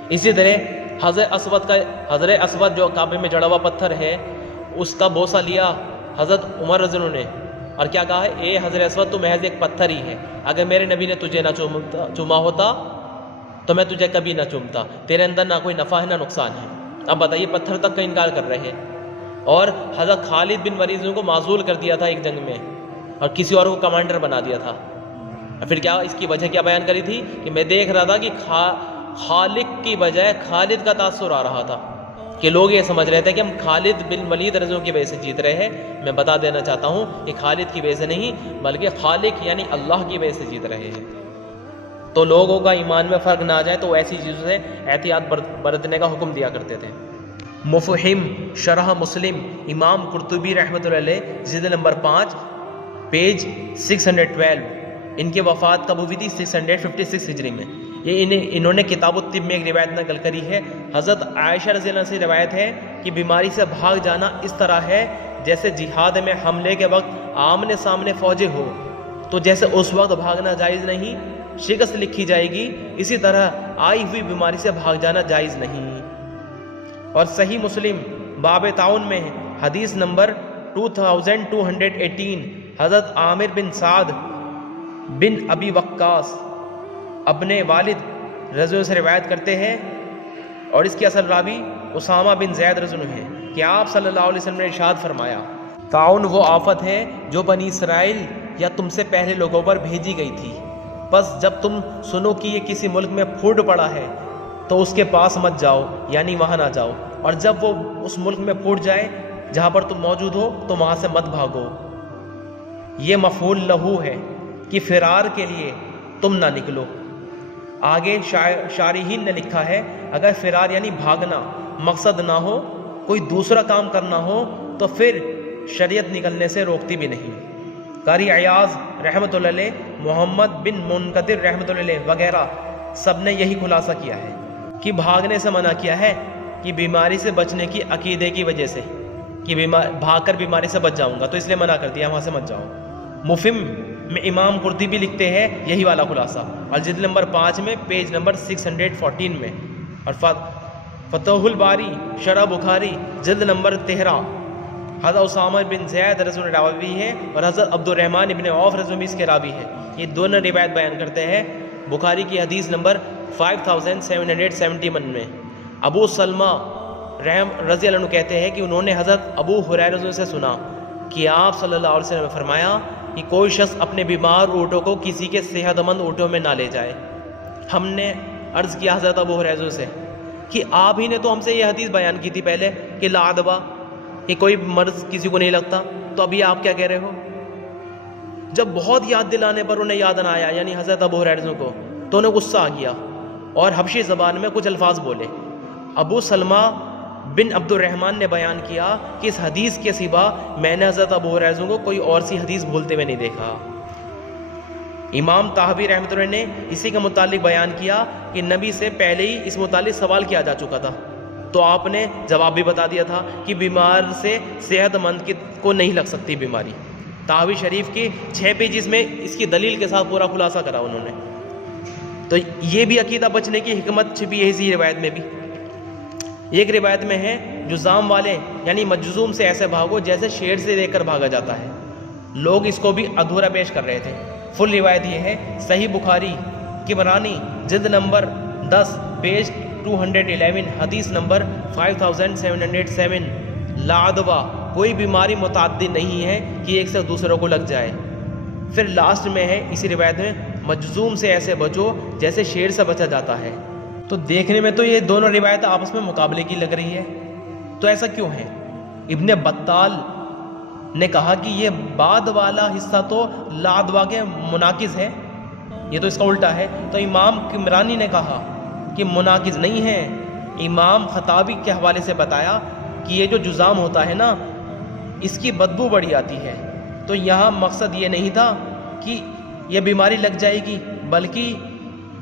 اسی طرح حضرت اسود جو کعبے میں جڑا ہوا پتھر ہے اس کا بوسہ لیا حضرت عمر رضی اللہ عنہ نے، اور کیا کہا ہے، اے حضرت اسود تو محض ایک پتھر ہی ہے، اگر میرے نبی نے تجھے نہ چوما ہوتا تو میں تجھے کبھی نہ چومتا، تیرے اندر نہ کوئی نفع ہے نہ نقصان ہے۔ اب بتائیے پتھر تک کا انکار کر رہے ہیں۔ اور حضرت خالد بن ولید کو معزول کر دیا تھا ایک جنگ میں اور کسی اور کو کمانڈر بنا دیا تھا، پھر کیا اس کی وجہ کیا بیان کری تھی کہ میں دیکھ رہا تھا کہ خالق کی بجائے خالد کا تاثر آ رہا تھا، کہ لوگ یہ سمجھ رہے تھے کہ ہم خالد بن ولید رضی اللہ کی وجہ سے جیت رہے ہیں. میں بتا دینا چاہتا ہوں کہ خالد کی وجہ سے نہیں بلکہ خالق یعنی اللہ کی وجہ سے جیت رہے ہیں. تو لوگوں کا ایمان میں فرق نہ آ جائے تو وہ ایسی چیزوں سے احتیاط برتنے کا حکم دیا کرتے تھے. مفہم شرح مسلم امام قرطبی رحمۃ اللہ علیہ جلد نمبر 5 پیج 612. ان کی وفات کب ہوئی تھی؟ 656 ہجری میں. یہ انہوں نے کتاب الطب میں ایک روایت نقل کری ہے. حضرت عائشہ رضی اللہ عنہ سے روایت ہے کہ بیماری سے بھاگ جانا اس طرح ہے جیسے جہاد میں حملے کے وقت آمنے سامنے فوجیں ہو تو جیسے اس وقت بھاگنا جائز نہیں، شکست لکھی جائے گی، اسی طرح آئی ہوئی بیماری سے بھاگ جانا جائز نہیں. اور صحیح مسلم باب تعاون میں حدیث نمبر 2218 حضرت عامر بن سعد بن ابی وقاص اپنے والد رضی اللہ سے روایت کرتے ہیں اور اس کی اصل راوی اسامہ بن زید رضی اللہ ہیں کہ آپ صلی اللہ علیہ وسلم نے ارشاد فرمایا تعاون وہ آفت ہے جو بنی اسرائیل یا تم سے پہلے لوگوں پر بھیجی گئی تھی. بس جب تم سنو کہ یہ کسی ملک میں پھوٹ پڑا ہے تو اس کے پاس مت جاؤ یعنی وہاں نہ جاؤ، اور جب وہ اس ملک میں پھوٹ جائے جہاں پر تم موجود ہو تو وہاں سے مت بھاگو. یہ مفعول لہو ہے کہ فرار کے لیے تم نہ نکلو. آگے شارحین نے لکھا ہے اگر فرار یعنی بھاگنا مقصد نہ ہو، کوئی دوسرا کام کرنا ہو تو پھر شریعت نکلنے سے روکتی بھی نہیں. قاری عیاض رحمۃ اللہ علیہ، محمد بن منقدر رحمۃ اللہ علیہ وغیرہ سب نے یہی خلاصہ کیا ہے کہ بھاگنے سے منع کیا ہے کہ بیماری سے بچنے کی عقیدے کی وجہ سے کہ بھاگ کر بیماری سے بچ جاؤں گا تو اس لیے منع کر دیا وہاں سے مت جاؤ. مفہم میں امام قرطبی لکھتے ہیں یہی والا خلاصہ اور جلد نمبر 5 میں پیج نمبر 614 میں. اور فتح الباری شرح بخاری جلد نمبر 13 حضرت اسامہ بن زید رضی اللہ عنہ راوی ہے اور حضرت عبد الرحمن ابن عوف رضی اللہ عنہ کے راوی ہے. یہ دونوں روایت بیان کرتے ہیں. بخاری کی حدیث نمبر 5771 میں ابو سلمہ رضی اللہ عنہ کہتے ہیں کہ انہوں نے حضرت ابو ہریرہ رضی اللہ عنہ سے سنا کہ آپ صلی اللہ علیہ وسلم نے فرمایا کہ کوئی شخص اپنے بیمار اونٹوں کو کسی کے صحت مند اونٹوں میں نہ لے جائے. ہم نے عرض کیا حضرت ابو ہریرہ سے کہ آپ ہی نے تو ہم سے یہ حدیث بیان کی تھی پہلے کہ لا ادوا کہ کوئی مرض کسی کو نہیں لگتا، تو ابھی آپ کیا کہہ رہے ہو؟ جب بہت یاد دلانے پر انہیں یاد نہ آیا یعنی حضرت ابو ہریرہ کو تو انہیں غصہ آ گیا اور حبشی زبان میں کچھ الفاظ بولے. ابو سلمہ بن عبد الرحمن نے بیان کیا کہ اس حدیث کے سوا میں نے حضرت ابو ہریرہ کو کوئی اور سی حدیث بھولتے ہوئے نہیں دیکھا. امام طحاوی رحمۃ اللہ نے اسی کے متعلق بیان کیا کہ نبی سے پہلے ہی اس متعلق سوال کیا جا چکا تھا تو آپ نے جواب بھی بتا دیا تھا کہ بیمار سے صحت مند کو نہیں لگ سکتی بیماری. طحاوی شریف کے 6 پیجز میں اس کی دلیل کے ساتھ پورا خلاصہ کرا انہوں نے. تو یہ بھی عقیدہ بچنے کی حکمت چھپی ہے اسی روایت میں بھی. ایک روایت میں ہے جزام والے یعنی مجزوم سے ایسے بھاگو جیسے شیر سے دیکھ کر بھاگا جاتا ہے. لوگ اس کو بھی ادھورا پیش کر رہے تھے. فل روایت یہ ہے صحیح بخاری کبرانی جلد نمبر 10 پیج 211 حدیث نمبر 5707 لا ادوا کوئی بیماری متعدی نہیں ہے کہ ایک سے دوسروں کو لگ جائے. پھر لاسٹ میں ہے اسی روایت میں مجزوم سے ایسے بچو جیسے شیر سے بچا جاتا ہے. تو دیکھنے میں تو یہ دونوں روایتیں آپس میں مقابلے کی لگ رہی ہے، تو ایسا کیوں ہے؟ ابن بطال نے کہا کہ یہ بعد والا حصہ تو لا ادوا کے مناقض ہے، یہ تو اس کا الٹا ہے. تو امام کمرانی نے کہا کہ مناقض نہیں ہے. امام خطابی کے حوالے سے بتایا کہ یہ جو جزام ہوتا ہے نا اس کی بدبو بڑی آتی ہے، تو یہاں مقصد یہ نہیں تھا کہ یہ بیماری لگ جائے گی بلکہ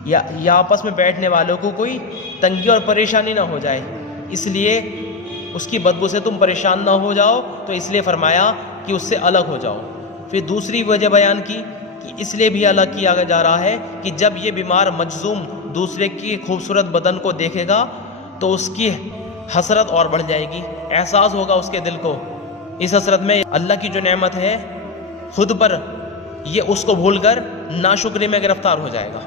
یا آپس میں بیٹھنے والوں کو کوئی تنگی اور پریشانی نہ ہو جائے، اس لیے اس کی بدبو سے تم پریشان نہ ہو جاؤ، تو اس لیے فرمایا کہ اس سے الگ ہو جاؤ. پھر دوسری وجہ بیان کی کہ اس لیے بھی الگ کیا جا رہا ہے کہ جب یہ بیمار مجزوم دوسرے کی خوبصورت بدن کو دیکھے گا تو اس کی حسرت اور بڑھ جائے گی، احساس ہوگا اس کے دل کو اس حسرت میں اللہ کی جو نعمت ہے خود پر، یہ اس کو بھول کر ناشکری میں گرفتار ہو جائے گا.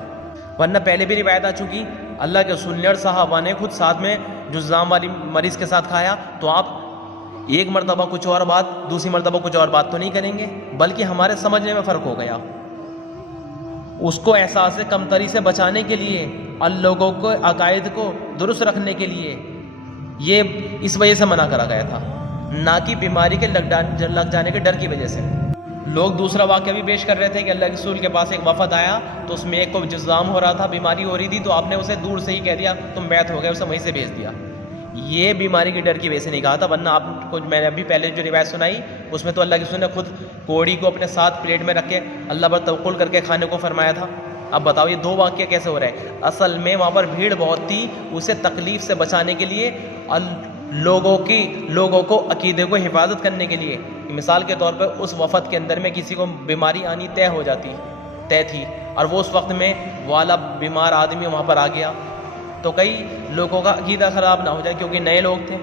ورنہ پہلے بھی روایت آ چکی اللہ کے رسول اور صحابہ نے خود ساتھ میں جزام والی مریض کے ساتھ کھایا، تو آپ ایک مرتبہ کچھ اور بات دوسری مرتبہ کچھ اور بات تو نہیں کریں گے، بلکہ ہمارے سمجھنے میں فرق ہو گیا. اس کو احساس کمتری سے بچانے کے لیے اور لوگوں کو عقائد کو درست رکھنے کے لیے یہ اس وجہ سے منع کرا گیا تھا، نہ کہ بیماری کے لگ جانے کے ڈر کی وجہ سے۔ لوگ دوسرا واقعہ بھی پیش کر رہے تھے کہ اللہ کے رسول کے پاس ایک وفد آیا تو اس میں ایک کو جزام ہو رہا تھا، بیماری ہو رہی تھی، تو آپ نے اسے دور سے ہی کہہ دیا تم بیت ہو گئے، اسے وہیں سے بھیج دیا۔ یہ بیماری کے ڈر کی وجہ سے نہیں کہا تھا، ورنہ آپ کو میں نے ابھی پہلے جو روایت سنائی اس میں تو اللہ کے رسول نے خود کوڑی کو اپنے ساتھ پلیٹ میں رکھ کے اللہ پر توکل کر کے کھانے کو فرمایا تھا۔ اب بتاؤ یہ دو واقعہ کیسے ہو رہے ہیں؟ اصل میں وہاں پر بھیڑ بہت تھی، اسے تکلیف سے بچانے کے لیے، لوگوں کو عقیدے کو حفاظت کرنے کے لیے۔ مثال کے طور پر اس وفد کے اندر میں کسی کو بیماری آنی طے تھی، اور وہ اس وقت میں والا بیمار آدمی وہاں پر آ گیا، تو کئی لوگوں کا عقیدہ خراب نہ ہو جائے کیونکہ نئے لوگ تھے۔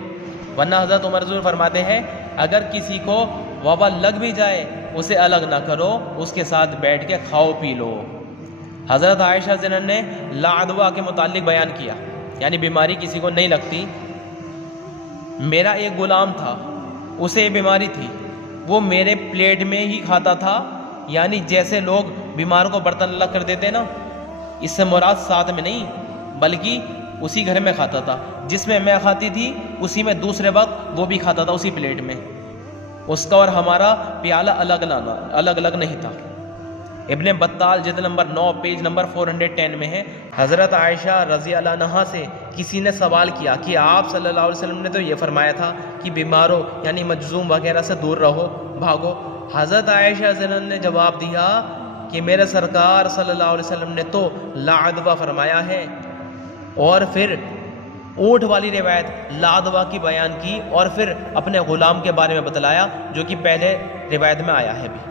ورنہ حضرت عمر رضی فرماتے ہیں اگر کسی کو وبا لگ بھی جائے اسے الگ نہ کرو، اس کے ساتھ بیٹھ کے کھاؤ پی لو۔ حضرت عائشہ زنن نے لا عدویٰ کے متعلق بیان کیا، یعنی بیماری کسی کو نہیں لگتی۔ میرا ایک غلام تھا، اسے بیماری تھی، وہ میرے پلیٹ میں ہی کھاتا تھا، یعنی جیسے لوگ بیمار کو برتن الگ کر دیتے نا، اس سے مراد ساتھ میں نہیں بلکہ اسی گھر میں کھاتا تھا، جس میں میں کھاتی تھی اسی میں دوسرے وقت وہ بھی کھاتا تھا، اسی پلیٹ میں۔ اس کا اور ہمارا پیالہ الگ الگ نہیں تھا۔ ابن بطال جلد نمبر 9 پیج نمبر 410 میں ہے، حضرت عائشہ رضی اللہ عنہا سے کسی نے سوال کیا کہ آپ صلی اللہ علیہ وسلم نے تو یہ فرمایا تھا کہ بیماروں یعنی مجذوم وغیرہ سے دور رہو، بھاگو۔ حضرت عائشہ زنن نے جواب دیا کہ میرے سرکار صلی اللہ علیہ وسلم نے تو لا عدویٰ فرمایا ہے، اور پھر اونٹ والی روایت لا عدویٰ کی بیان کی، اور پھر اپنے غلام کے بارے میں بتلایا جو کہ پہلے روایت میں آیا ہے بھی۔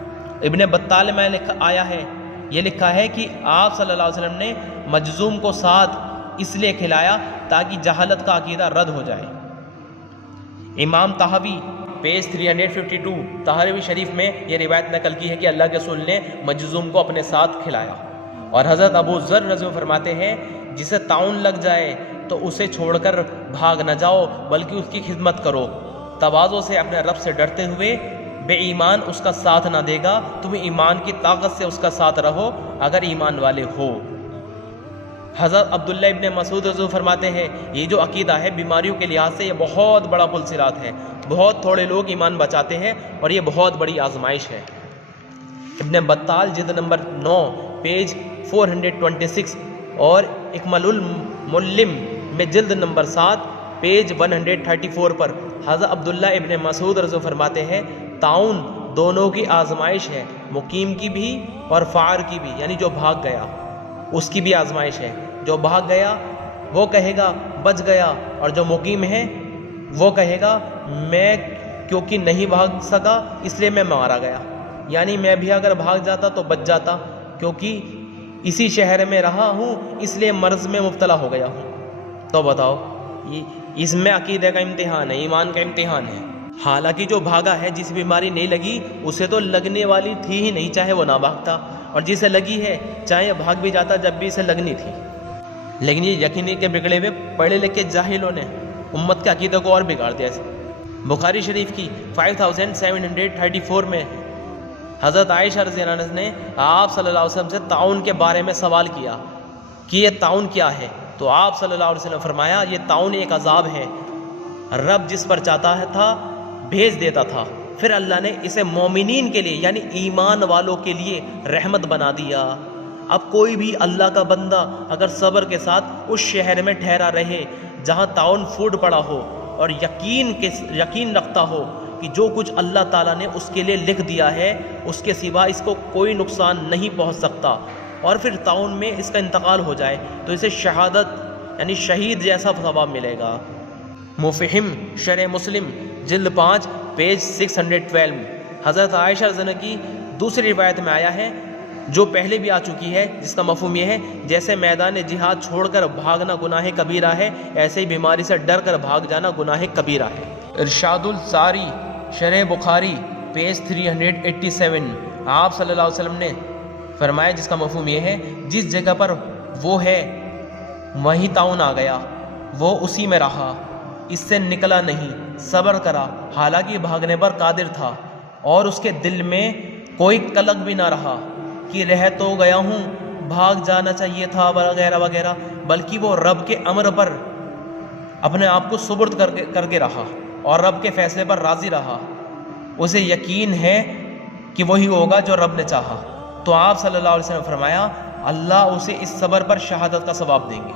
ابن بطال میں آیا ہے، یہ لکھا ہے کہ آپ صلی اللہ علیہ وسلم نے مجذوم کو ساتھ اس لیے کھلایا تاکہ جہالت کا عقیدہ رد ہو جائے۔ امام طحاوی پیج 352 طحاوی شریف میں یہ روایت نقل کی ہے کہ اللہ کے رسول نے مجذوم کو اپنے ساتھ کھلایا۔ اور حضرت ابو ذر رضی اللہ عنہ فرماتے ہیں جسے طاعون لگ جائے تو اسے چھوڑ کر بھاگ نہ جاؤ بلکہ اس کی خدمت کرو، تواضع سے اپنے رب سے ڈرتے ہوئے۔ بے ایمان اس کا ساتھ نہ دے گا، تم ایمان کی طاقت سے اس کا ساتھ رہو اگر ایمان والے ہو۔ حضرت عبداللہ ابن مسعود رضی اللہ فرماتے ہیں یہ جو عقیدہ ہے بیماریوں کے لحاظ سے یہ بہت بڑا پل صراط ہے، بہت تھوڑے لوگ ایمان بچاتے ہیں اور یہ بہت بڑی آزمائش ہے۔ ابن بطال جلد نمبر 9 پیج 426 اور اکمل الملم میں جلد نمبر 7 پیج 134 پر حضرت عبداللہ ابن مسعود رضی اللہ فرماتے ہیں طاعون دونوں کی آزمائش ہے، مقیم کی بھی اور فار کی بھی، یعنی جو بھاگ گیا اس کی بھی آزمائش ہے۔ جو بھاگ گیا وہ کہے گا بچ گیا، اور جو مقیم ہے وہ کہے گا میں کیونکہ نہیں بھاگ سکا اس لیے میں مارا گیا، یعنی میں بھی اگر بھاگ جاتا تو بچ جاتا، کیونکہ اسی شہر میں رہا ہوں اس لیے مرض میں مبتلا ہو گیا ہوں۔ تو بتاؤ اس میں عقیدے کا امتحان ہے، ایمان کا امتحان ہے۔ حالانکہ جو بھاگا ہے جس بیماری نہیں لگی اسے تو لگنے والی تھی ہی نہیں، چاہے وہ نہ بھاگتا، اور جسے لگی ہے چاہے بھاگ بھی جاتا جب بھی اسے لگنی تھی۔ لیکن یہ یقینی کے بگڑے ہوئے پڑھے لکھے جاہلوں نے امت کے عقیدے کو اور بگاڑ دیا۔ بخاری شریف کی 5734 میں حضرت عائشہ رضی اللہ عنہ نے آپ صلی اللہ علیہ وسلم سے طاعون کے بارے میں سوال کیا کہ یہ طاعون کیا ہے، تو آپ صلی اللہ علیہ وسلم نے فرمایا یہ طاعون ایک عذاب ہے، رب جس پر چاہتا تھا بھیج دیتا تھا، پھر اللہ نے اسے مومنین کے لیے یعنی ایمان والوں کے لیے رحمت بنا دیا۔ اب کوئی بھی اللہ کا بندہ اگر صبر کے ساتھ اس شہر میں ٹھہرا رہے جہاں طاعون پھوٹ پڑا ہو اور یقین رکھتا ہو کہ جو کچھ اللہ تعالیٰ نے اس کے لیے لکھ دیا ہے اس کے سوا اس کو کوئی نقصان نہیں پہنچ سکتا، اور پھر طاعون میں اس کا انتقال ہو جائے تو اسے شہادت یعنی شہید جیسا ثواب ملے گا۔ مفہم شرح مسلم جلد 5 پیج 612 حضرت عائشہ رضی اللہ عنہا کی دوسری روایت میں آیا ہے جو پہلے بھی آ چکی ہے، جس کا مفہوم یہ ہے جیسے میدان جہاد چھوڑ کر بھاگنا گناہ کبیرہ ہے، ایسے ہی بیماری سے ڈر کر بھاگ جانا گناہ کبیرہ ہے۔ ارشاد الساری شرح بخاری پیج 387 آپ صلی اللہ علیہ وسلم نے فرمایا جس کا مفہوم یہ ہے جس جگہ پر وہ ہے وہیں طاعون آ گیا، وہ اسی میں رہا، اس سے نکلا نہیں، صبر کرا، حالانکہ بھاگنے پر قادر تھا اور اس کے دل میں کوئی قلق بھی نہ رہا کہ رہ تو گیا ہوں، بھاگ جانا چاہیے تھا وغیرہ وغیرہ، بلکہ وہ رب کے امر پر اپنے آپ کو سپرد کر کے رہا اور رب کے فیصلے پر راضی رہا، اسے یقین ہے کہ وہی ہوگا جو رب نے چاہا، تو آپ صلی اللہ علیہ وسلم نے فرمایا اللہ اسے اس صبر پر شہادت کا ثواب دیں گے۔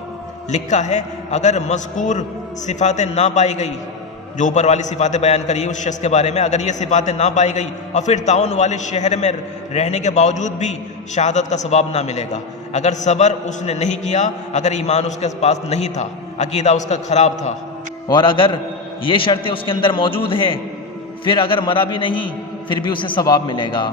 لکھا ہے اگر مذکور صفاتیں نہ پائی گئی، جو اوپر والی صفاتیں بیان کری اس شخص کے بارے میں، اگر یہ صفاتیں نہ پائی گئی اور پھر تعاون والے شہر میں رہنے کے باوجود بھی شہادت کا ثواب نہ ملے گا۔ اگر صبر اس نے نہیں کیا، اگر ایمان اس کے پاس نہیں تھا، عقیدہ اس کا خراب تھا، اور اگر یہ شرطیں اس کے اندر موجود ہیں، پھر اگر مرا بھی نہیں پھر بھی اسے ثواب ملے گا۔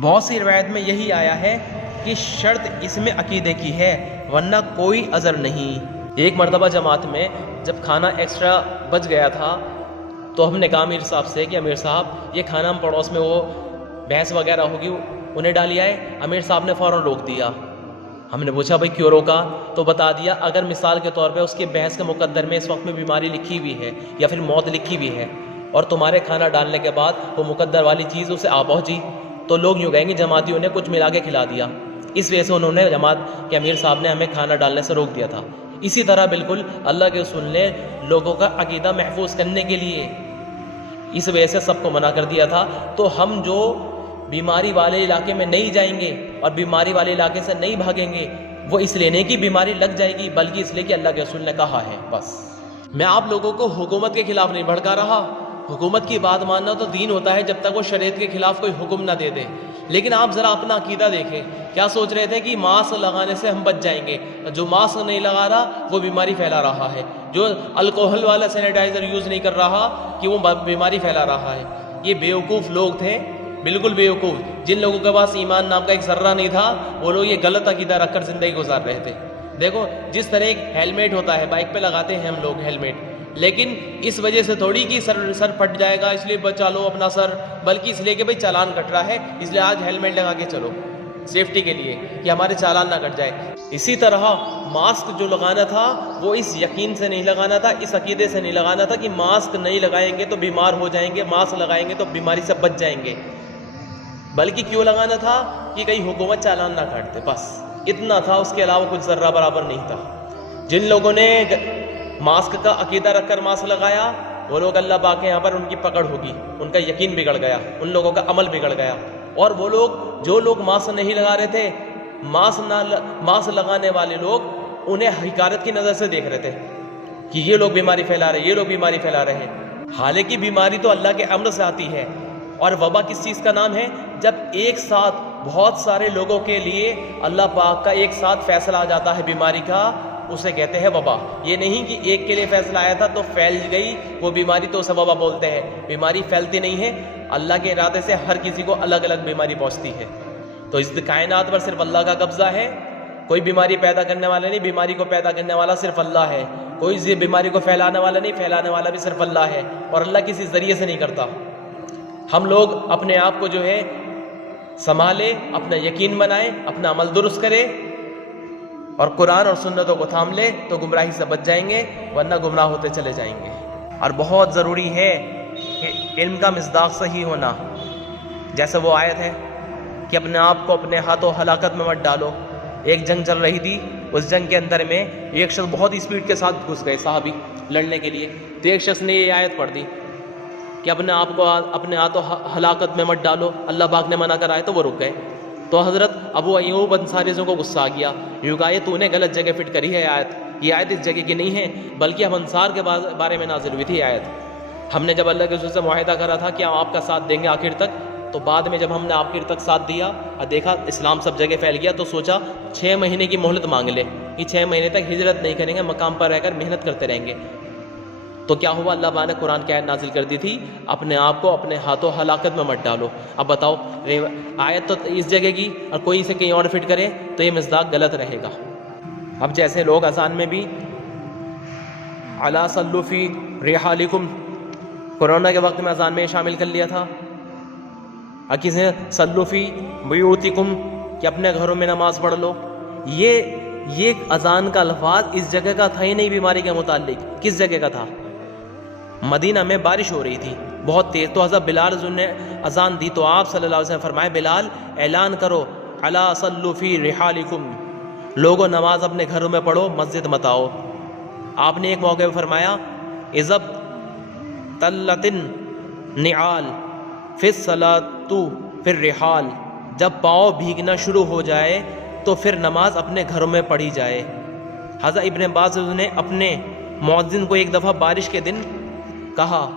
بہت سی روایت میں یہی آیا ہے کہ شرط اس میں عقیدے کی ہے، ورنہ کوئی عذر نہیں۔ ایک مرتبہ جماعت میں جب کھانا ایکسٹرا بچ گیا تھا تو ہم نے کہا امیر صاحب سے کہ امیر صاحب یہ کھانا ہم پڑوس میں وہ بھینس وغیرہ ہوگی انہیں ڈالی آئے۔ امیر صاحب نے فوراً روک دیا۔ ہم نے پوچھا بھائی کیوں روکا؟ تو بتا دیا اگر مثال کے طور پہ اس کی بھینس کے مقدر میں اس وقت میں بیماری لکھی ہوئی ہے یا پھر موت لکھی ہوئی ہے اور تمہارے کھانا ڈالنے کے بعد وہ مقدر والی چیز اسے آ پہنچی تو لوگ یوں کہیں گے جماعتیوں نے کچھ ملا کے کھلا دیا، اس وجہ سے انہوں نے جماعت کے امیر صاحب نے ہمیں کھانا ڈالنے سے روک دیا تھا۔ اسی طرح بالکل اللہ کے رسول نے لوگوں کا عقیدہ محفوظ کرنے کے لیے اس وجہ سے سب کو منع کر دیا تھا۔ تو ہم جو بیماری والے علاقے میں نہیں جائیں گے اور بیماری والے علاقے سے نہیں بھاگیں گے، وہ اس لیے نہیں کہ بیماری لگ جائے گی بلکہ اس لیے کہ اللہ کے رسول نے کہا ہے۔ بس میں آپ لوگوں کو حکومت کے خلاف نہیں بھڑکا رہا، حکومت کی بات ماننا تو دین ہوتا ہے جب تک وہ شریعت کے خلاف کوئی حکم نہ دے دے، لیکن آپ ذرا اپنا عقیدہ دیکھیں، کیا سوچ رہے تھے کہ ماسک لگانے سے ہم بچ جائیں گے؟ جو ماسک نہیں لگا رہا وہ بیماری پھیلا رہا ہے، جو الکوہل والا سینیٹائزر یوز نہیں کر رہا کہ وہ بیماری پھیلا رہا ہے۔ یہ بیوقوف لوگ تھے، بالکل بیوقوف، جن لوگوں کے پاس ایمان نام کا ایک ذرہ نہیں تھا، وہ لوگ یہ غلط عقیدہ رکھ کر زندگی گزار رہے تھے۔ دیکھو جس طرح ایک ہیلمٹ ہوتا ہے، بائک پہ لگاتے ہیں ہم لوگ ہیلمٹ، لیکن اس وجہ سے تھوڑی کہ سر پھٹ جائے گا اس لیے بچا لو اپنا سر، بلکہ اس لیے کہ بھائی چالان کٹ رہا ہے اس لیے آج ہیلمٹ لگا کے چلو، سیفٹی کے لیے کہ ہمارے چالان نہ کٹ جائے۔ اسی طرح ماسک جو لگانا تھا وہ اس یقین سے نہیں لگانا تھا، اس عقیدے سے نہیں لگانا تھا کہ ماسک نہیں لگائیں گے تو بیمار ہو جائیں گے، ماسک لگائیں گے تو بیماری سے بچ جائیں گے، بلکہ کیوں لگانا تھا کہ کہیں حکومت چالان نہ کاٹ دے، بس اتنا تھا، اس کے علاوہ کچھ ذرہ برابر نہیں تھا۔ جن لوگوں نے ماسک کا عقیدہ رکھ کر ماسک لگایا وہ لوگ اللہ پاک کے یہاں پر ان کی پکڑ ہوگی، ان کا یقین بگڑ گیا، ان لوگوں کا عمل بگڑ گیا۔ اور وہ لوگ جو لوگ ماسک نہیں لگا رہے تھے، ماسک لگانے والے لوگ انہیں حقارت کی نظر سے دیکھ رہے تھے کہ یہ لوگ بیماری پھیلا رہے، یہ لوگ بیماری پھیلا رہے ہیں، حالانکہ بیماری تو اللہ کے امر سے آتی ہے۔ اور وبا کس چیز کا نام ہے؟ جب ایک ساتھ بہت سارے لوگوں کے لیے اللہ پاک کا ایک ساتھ فیصلہ آ جاتا ہے بیماری کا، اسے کہتے ہیں وبا۔ یہ نہیں کہ ایک کے لیے فیصلہ آیا تھا تو پھیل گئی وہ بیماری تو اسے وبا بولتے ہیں۔ بیماری پھیلتی نہیں ہے، اللہ کے ارادے سے ہر کسی کو الگ الگ بیماری پہنچتی ہے۔ تو اس کائنات پر صرف اللہ کا قبضہ ہے، کوئی بیماری پیدا کرنے والا نہیں، بیماری کو پیدا کرنے والا صرف اللہ ہے، کوئی بیماری کو پھیلانے والا نہیں، پھیلانے والا بھی صرف اللہ ہے، اور اللہ کسی ذریعے سے نہیں کرتا۔ ہم لوگ اپنے آپ کو جو ہے سنبھالے، اپنا یقین بنائیں، اپنا عمل درست کرے اور قرآن اور سنتوں کو تھام لے تو گمراہی سے بچ جائیں گے، ورنہ گمراہ ہوتے چلے جائیں گے۔ اور بہت ضروری ہے کہ علم کا مصداق صحیح ہونا، جیسے وہ آیت ہے کہ اپنے آپ کو اپنے ہاتھوں ہلاکت میں مت ڈالو۔ ایک جنگ چل رہی تھی، اس جنگ کے اندر میں ایک شخص بہت اسپیڈ کے ساتھ گھس گئے صحابی لڑنے کے لیے، تو ایک شخص نے یہ آیت پڑھ دی کہ اپنے آپ کو اپنے ہاتھوں ہلاکت میں مت ڈالو، اللہ پاک نے منع کرا ہے، تو وہ رک گئے۔ تو حضرت ابو ایوب انصاری کو غصہ آ گیا، یوں کہا یہ تو نے غلط جگہ فٹ کری ہے آیت، یہ آیت اس جگہ کی نہیں ہے، بلکہ ہم انصار کے بارے میں نازل ہوئی تھی آیت۔ ہم نے جب اللہ کے رسول سے معاہدہ کرا تھا کہ ہم آپ کا ساتھ دیں گے آخر تک، تو بعد میں جب ہم نے آخر تک ساتھ دیا اور دیکھا اسلام سب جگہ پھیل گیا، تو سوچا 6 مہینے کی مہلت مانگ لے، یہ 6 مہینے تک ہجرت نہیں کریں گے، مقام پر رہ کر محنت کرتے رہیں گے۔ تو کیا ہوا؟ اللہ تعالیٰ نے قرآن کی آیت نازل کر دی تھی، اپنے آپ کو اپنے ہاتھوں ہلاکت میں مت ڈالو۔ اب بتاؤ، آیت تو اس جگہ کی اور کوئی اسے کہیں اور فٹ کرے تو یہ مصداق غلط رہے گا۔ اب جیسے لوگ اذان میں بھی الا صلوا فی رحالکم، کورونا کے وقت میں اذان میں شامل کر لیا تھا، اور کسی نے صلوا فی بیوتکم کہ اپنے گھروں میں نماز پڑھ لو۔ یہ اذان کا الفاظ اس جگہ کا تھا ہی نہیں بیماری کے متعلق۔ کس جگہ کا تھا؟ مدینہ میں بارش ہو رہی تھی بہت تیز، تو حضرت بلال نے اذان دی تو آپ صلی اللہ علیہ وسلم فرمائے بلال اعلان کرو الا صلوا فی رحالکم، لوگوں نماز اپنے گھروں میں پڑھو، مسجد مت آؤ۔ آپ نے ایک موقع پہ فرمایا اذب تلتن نعال فی الصلاۃ فی الرحال، جب پاؤں بھیگنا شروع ہو جائے تو پھر نماز اپنے گھروں میں پڑھی جائے۔ حضرت ابن عباس نے اپنے مؤذن کو ایک دفعہ بارش کے دن کہا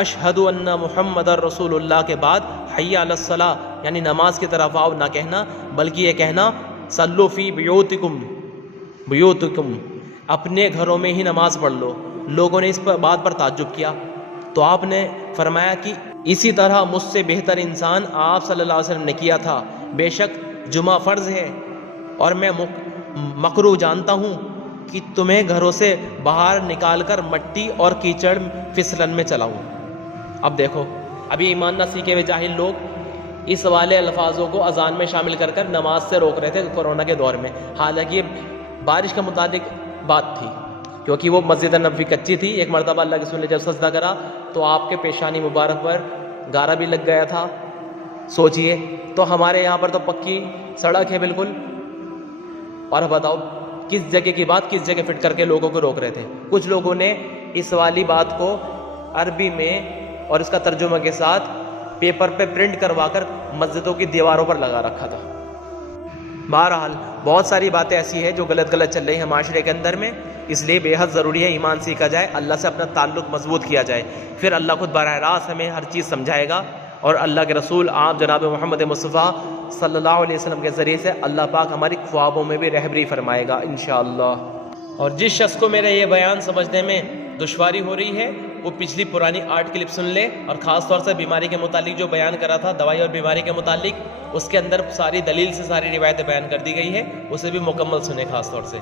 اشہد ان محمد رسول اللہ کے بعد حی علی الصلاۃ یعنی نماز کی طرف آؤ نہ کہنا، بلکہ یہ کہنا صلوا فی بیوتکم اپنے گھروں میں ہی نماز پڑھ لو۔ لوگوں نے اس بات پر تعجب کیا تو آپ نے فرمایا کہ اسی طرح مجھ سے بہتر انسان آپ صلی اللہ علیہ وسلم نے کیا تھا، بے شک جمعہ فرض ہے اور میں مکروہ جانتا ہوں کہ تمہیں گھروں سے باہر نکال کر مٹی اور کیچڑ پھسلن میں چلاؤں۔ اب دیکھو، ابھی ایمان نہ سیکھے ہوئے جاہل لوگ اس والے الفاظوں کو اذان میں شامل کر کر نماز سے روک رہے تھے کورونا کے دور میں، حالانکہ یہ بارش کے متعلق بات تھی، کیونکہ وہ مسجد نبوی کچی تھی۔ ایک مرتبہ اللہ کے رسول نے جب سجدہ کرا تو آپ کے پیشانی مبارک پر گارا بھی لگ گیا تھا۔ سوچئے تو ہمارے یہاں پر تو پکی سڑک ہے بالکل، اور بتاؤ کس جگہ کی بات کس جگہ فٹ کر کے لوگوں کو روک رہے تھے۔ کچھ لوگوں نے اس والی بات کو عربی میں اور اس کا ترجمہ کے ساتھ پیپر پہ پرنٹ کروا کر مسجدوں کی دیواروں پر لگا رکھا تھا۔ بہرحال بہت ساری باتیں ایسی ہیں جو غلط چل رہی ہیں معاشرے کے اندر میں، اس لیے بے حد ضروری ہے ایمان سیکھا جائے، اللہ سے اپنا تعلق مضبوط کیا جائے، پھر اللہ خود براہ راست ہمیں ہر چیز سمجھائے گا، اور اللہ کے رسول آپ جناب محمد مصطفیٰ صلی اللہ علیہ وسلم کے ذریعے سے اللہ پاک ہماری خوابوں میں بھی رہبری فرمائے گا انشاءاللہ۔ اور جس شخص کو میرا یہ بیان سمجھنے میں دشواری ہو رہی ہے وہ پچھلی پرانی 8 کلپ سن لے، اور خاص طور سے بیماری کے متعلق جو بیان کرا تھا دوائی اور بیماری کے متعلق، اس کے اندر ساری دلیل سے ساری روایتیں بیان کر دی گئی ہے، اسے بھی مکمل سنیں خاص طور سے۔